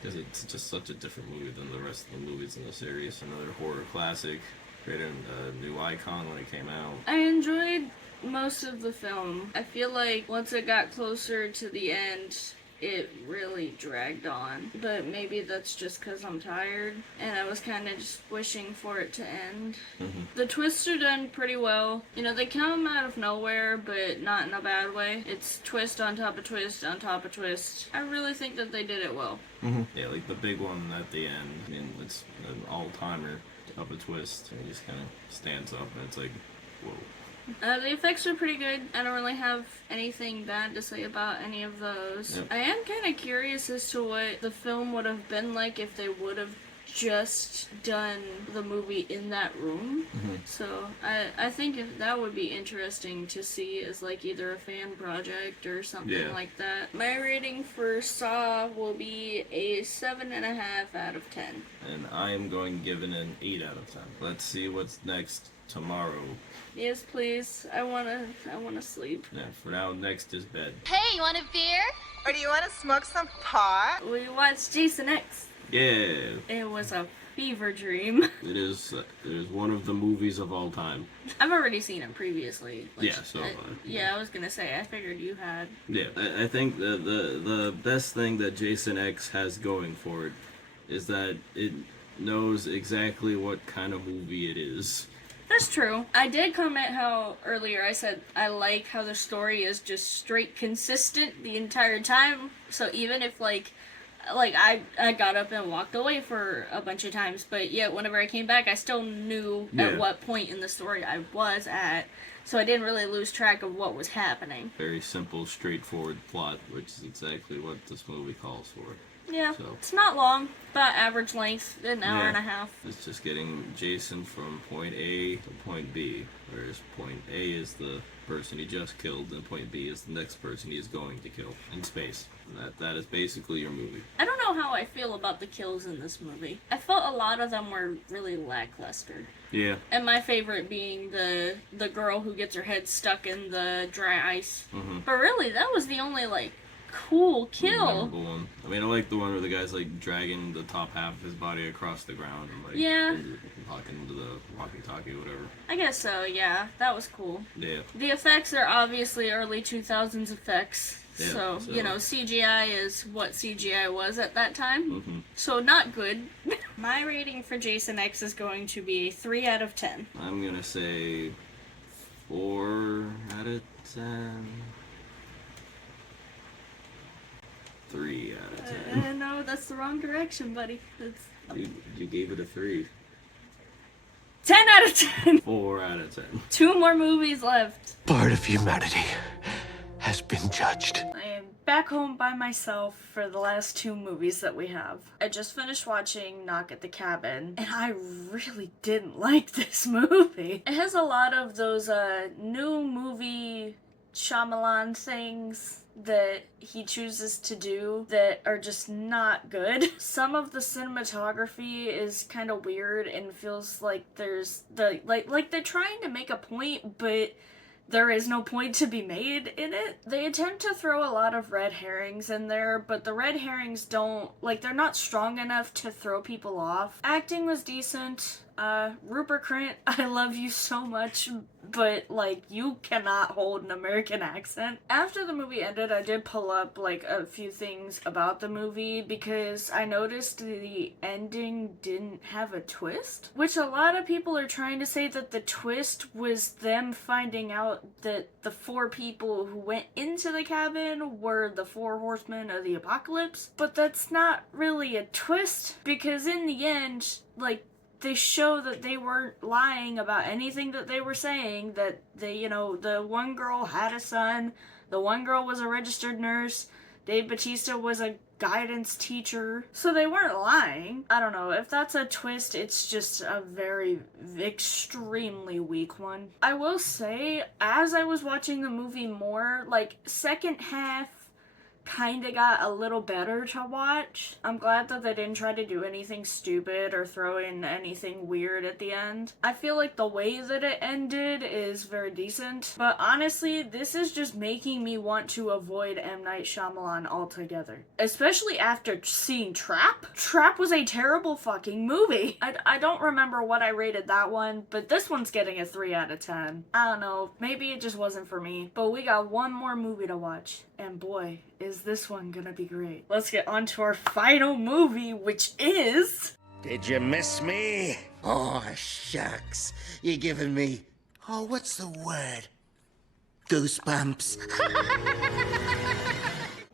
Because it's just such a different movie than the rest of the movies in the series. Another horror classic. Created a new icon when it came out. I enjoyed most of the film. I feel like once it got closer to the end, it really dragged on. But maybe that's just because I'm tired, and I was kind of just wishing for it to end. Mm-hmm. The twists are done pretty well. They come out of nowhere, but not in a bad way. It's twist on top of twist on top of twist. I really think that they did it well. Mm-hmm. Yeah, like the big one at the end. I mean, it's an all-timer. Up a twist, and he just kind of stands up, and it's like, whoa. The effects are pretty good. I don't really have anything bad to say about any of those. Yep. I am kind of curious as to what the film would have been like if they would have just done the movie in that room. Mm-hmm. So I think if that would be interesting to see as like either a fan project or something like that. My rating for Saw will be a 7.5 out of 10. And I am going to give it an 8 out of 10. Let's see what's next tomorrow. Yes, please. I wanna sleep. Yeah, for now, next is bed. Hey, you want a beer? Or do you want to smoke some pot? We watched Jason X. Yeah. It was a fever dream. It is one of the movies of all time. I've already seen it previously. Yeah, so yeah, I was gonna say, I figured you had. Yeah, I think the best thing that Jason X has going for it is that it knows exactly what kind of movie it is. That's true. I did comment how earlier I said I like how the story is just straight consistent the entire time. So even if like I got up and walked away for a bunch of times, but yet whenever I came back, I still knew at what point in the story I was at. So I didn't really lose track of what was happening. Very simple, straightforward plot, which is exactly what this movie calls for. Yeah, So, it's not long, about average length, an hour and a half. It's just getting Jason from point A to point B, whereas point A is the person he just killed, and point B is the next person he is going to kill in space. And that is basically your movie. I don't know how I feel about the kills in this movie. I felt a lot of them were really lackluster. Yeah. And my favorite being the girl who gets her head stuck in the dry ice. Mm-hmm. But really, that was the only, like, cool kill. Memorable one. I mean, I like the one where the guy's like dragging the top half of his body across the ground and like talking to the walkie-talkie or whatever. I guess so, yeah. That was cool. Yeah. The effects are obviously early 2000s effects. Yeah, so, you know, CGI is what CGI was at that time. Mm-hmm. So, not good. My rating for Jason X is going to be a 3 out of 10. I'm gonna say 4 out of 10. 3 out of 10. No, that's the wrong direction, buddy. You gave it a 3. 10 out of 10! 4 out of 10. 2 more movies left. Part of humanity has been judged. I am back home by myself for the last 2 movies that we have. I just finished watching Knock at the Cabin, and I really didn't like this movie. It has a lot of those new movie Shyamalan things that he chooses to do that are just not good. Some of the cinematography is kind of weird and feels like there's like they're trying to make a point, but there is no point to be made in it. They attempt to throw a lot of red herrings in there, but the red herrings don't, like, they're not strong enough to throw people off. Acting was decent. Rupert Grint, I love you so much, but, like, you cannot hold an American accent. After the movie ended, I did pull up, like, a few things about the movie because I noticed the ending didn't have a twist, which a lot of people are trying to say that the twist was them finding out that the 4 people who went into the cabin were the 4 horsemen of the apocalypse, but that's not really a twist because in the end, like, they show that they weren't lying about anything that they were saying, that they, you know, the one girl had a son, the one girl was a registered nurse, Dave Bautista was a guidance teacher, so they weren't lying. I don't know, if that's a twist, it's just a very, extremely weak one. I will say, as I was watching the movie more, like, second half kinda got a little better to watch. I'm glad that they didn't try to do anything stupid or throw in anything weird at the end. I feel like the way that it ended is very decent, but honestly, this is just making me want to avoid M. Night Shyamalan altogether. Especially after seeing Trap. Trap was a terrible fucking movie. I don't remember what I rated that one, but this one's getting a 3 out of 10. I don't know, maybe it just wasn't for me. But we got one more movie to watch, and boy, is this one gonna be great. Let's get on to our final movie, which is... Did you miss me? Oh, shucks. You're giving me... Oh, what's the word? Goosebumps.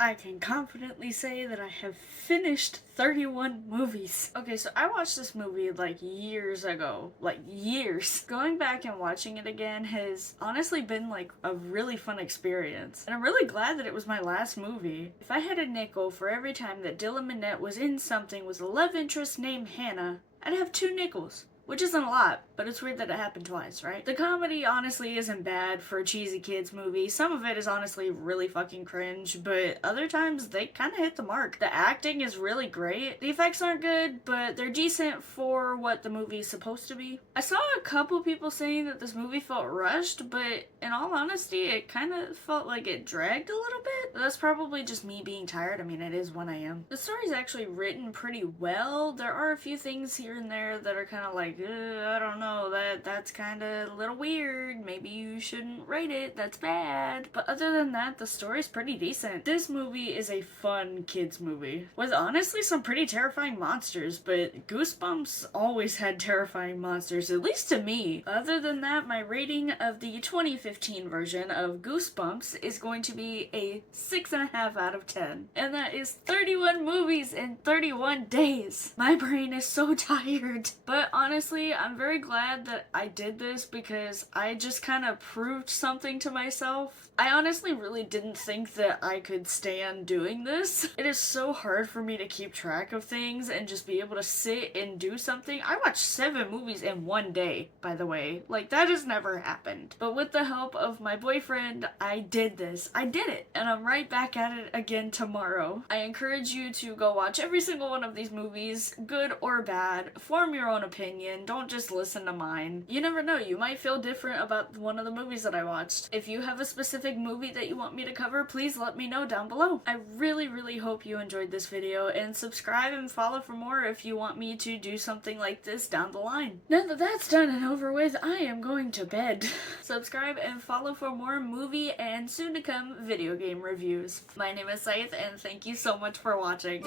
I can confidently say that I have finished 31 movies. Okay, so I watched this movie like years ago. Like years. Going back and watching it again has honestly been like a really fun experience. And I'm really glad that it was my last movie. If I had a nickel for every time that Dylan Minnette was in something with a love interest named Hannah, I'd have 2 nickels. which isn't a lot, but it's weird that it happened twice, right? The comedy honestly isn't bad for a cheesy kids movie. Some of it is honestly really fucking cringe, but other times they kind of hit the mark. The acting is really great. The effects aren't good, but they're decent for what the movie is supposed to be. I saw a couple people saying that this movie felt rushed, but in all honesty, it kind of felt like it dragged a little bit. That's probably just me being tired. I mean, it is 1 a.m. The story's actually written pretty well. There are a few things here and there that are kind of like, I don't know, that's kind of a little weird. Maybe you shouldn't rate it. That's bad. But other than that, the story's pretty decent. This movie is a fun kids movie with honestly some pretty terrifying monsters, but Goosebumps always had terrifying monsters, at least to me. Other than that, my rating of the 2015 version of Goosebumps is going to be a 6.5 out of 10. And that is 31 movies in 31 days. My brain is so tired. But honestly, I'm very glad that I did this because I just kind of proved something to myself. I honestly really didn't think that I could stand doing this. It is so hard for me to keep track of things and just be able to sit and do something. I watched 7 movies in 1 day, by the way. Like, that has never happened. But with the help of my boyfriend, I did this. I did it. And I'm right back at it again tomorrow. I encourage you to go watch every single one of these movies, good or bad. Form your own opinion. Don't just listen to mine. You never know. You might feel different about one of the movies that I watched. If you have a specific movie that you want me to cover, please let me know down below. I really hope you enjoyed this video, and subscribe and follow for more if you want me to do something like this down the line. Now that that's done and over with, I am going to bed. Subscribe and follow for more movie and soon to come video game reviews. My name is Scythe, and thank you so much for watching.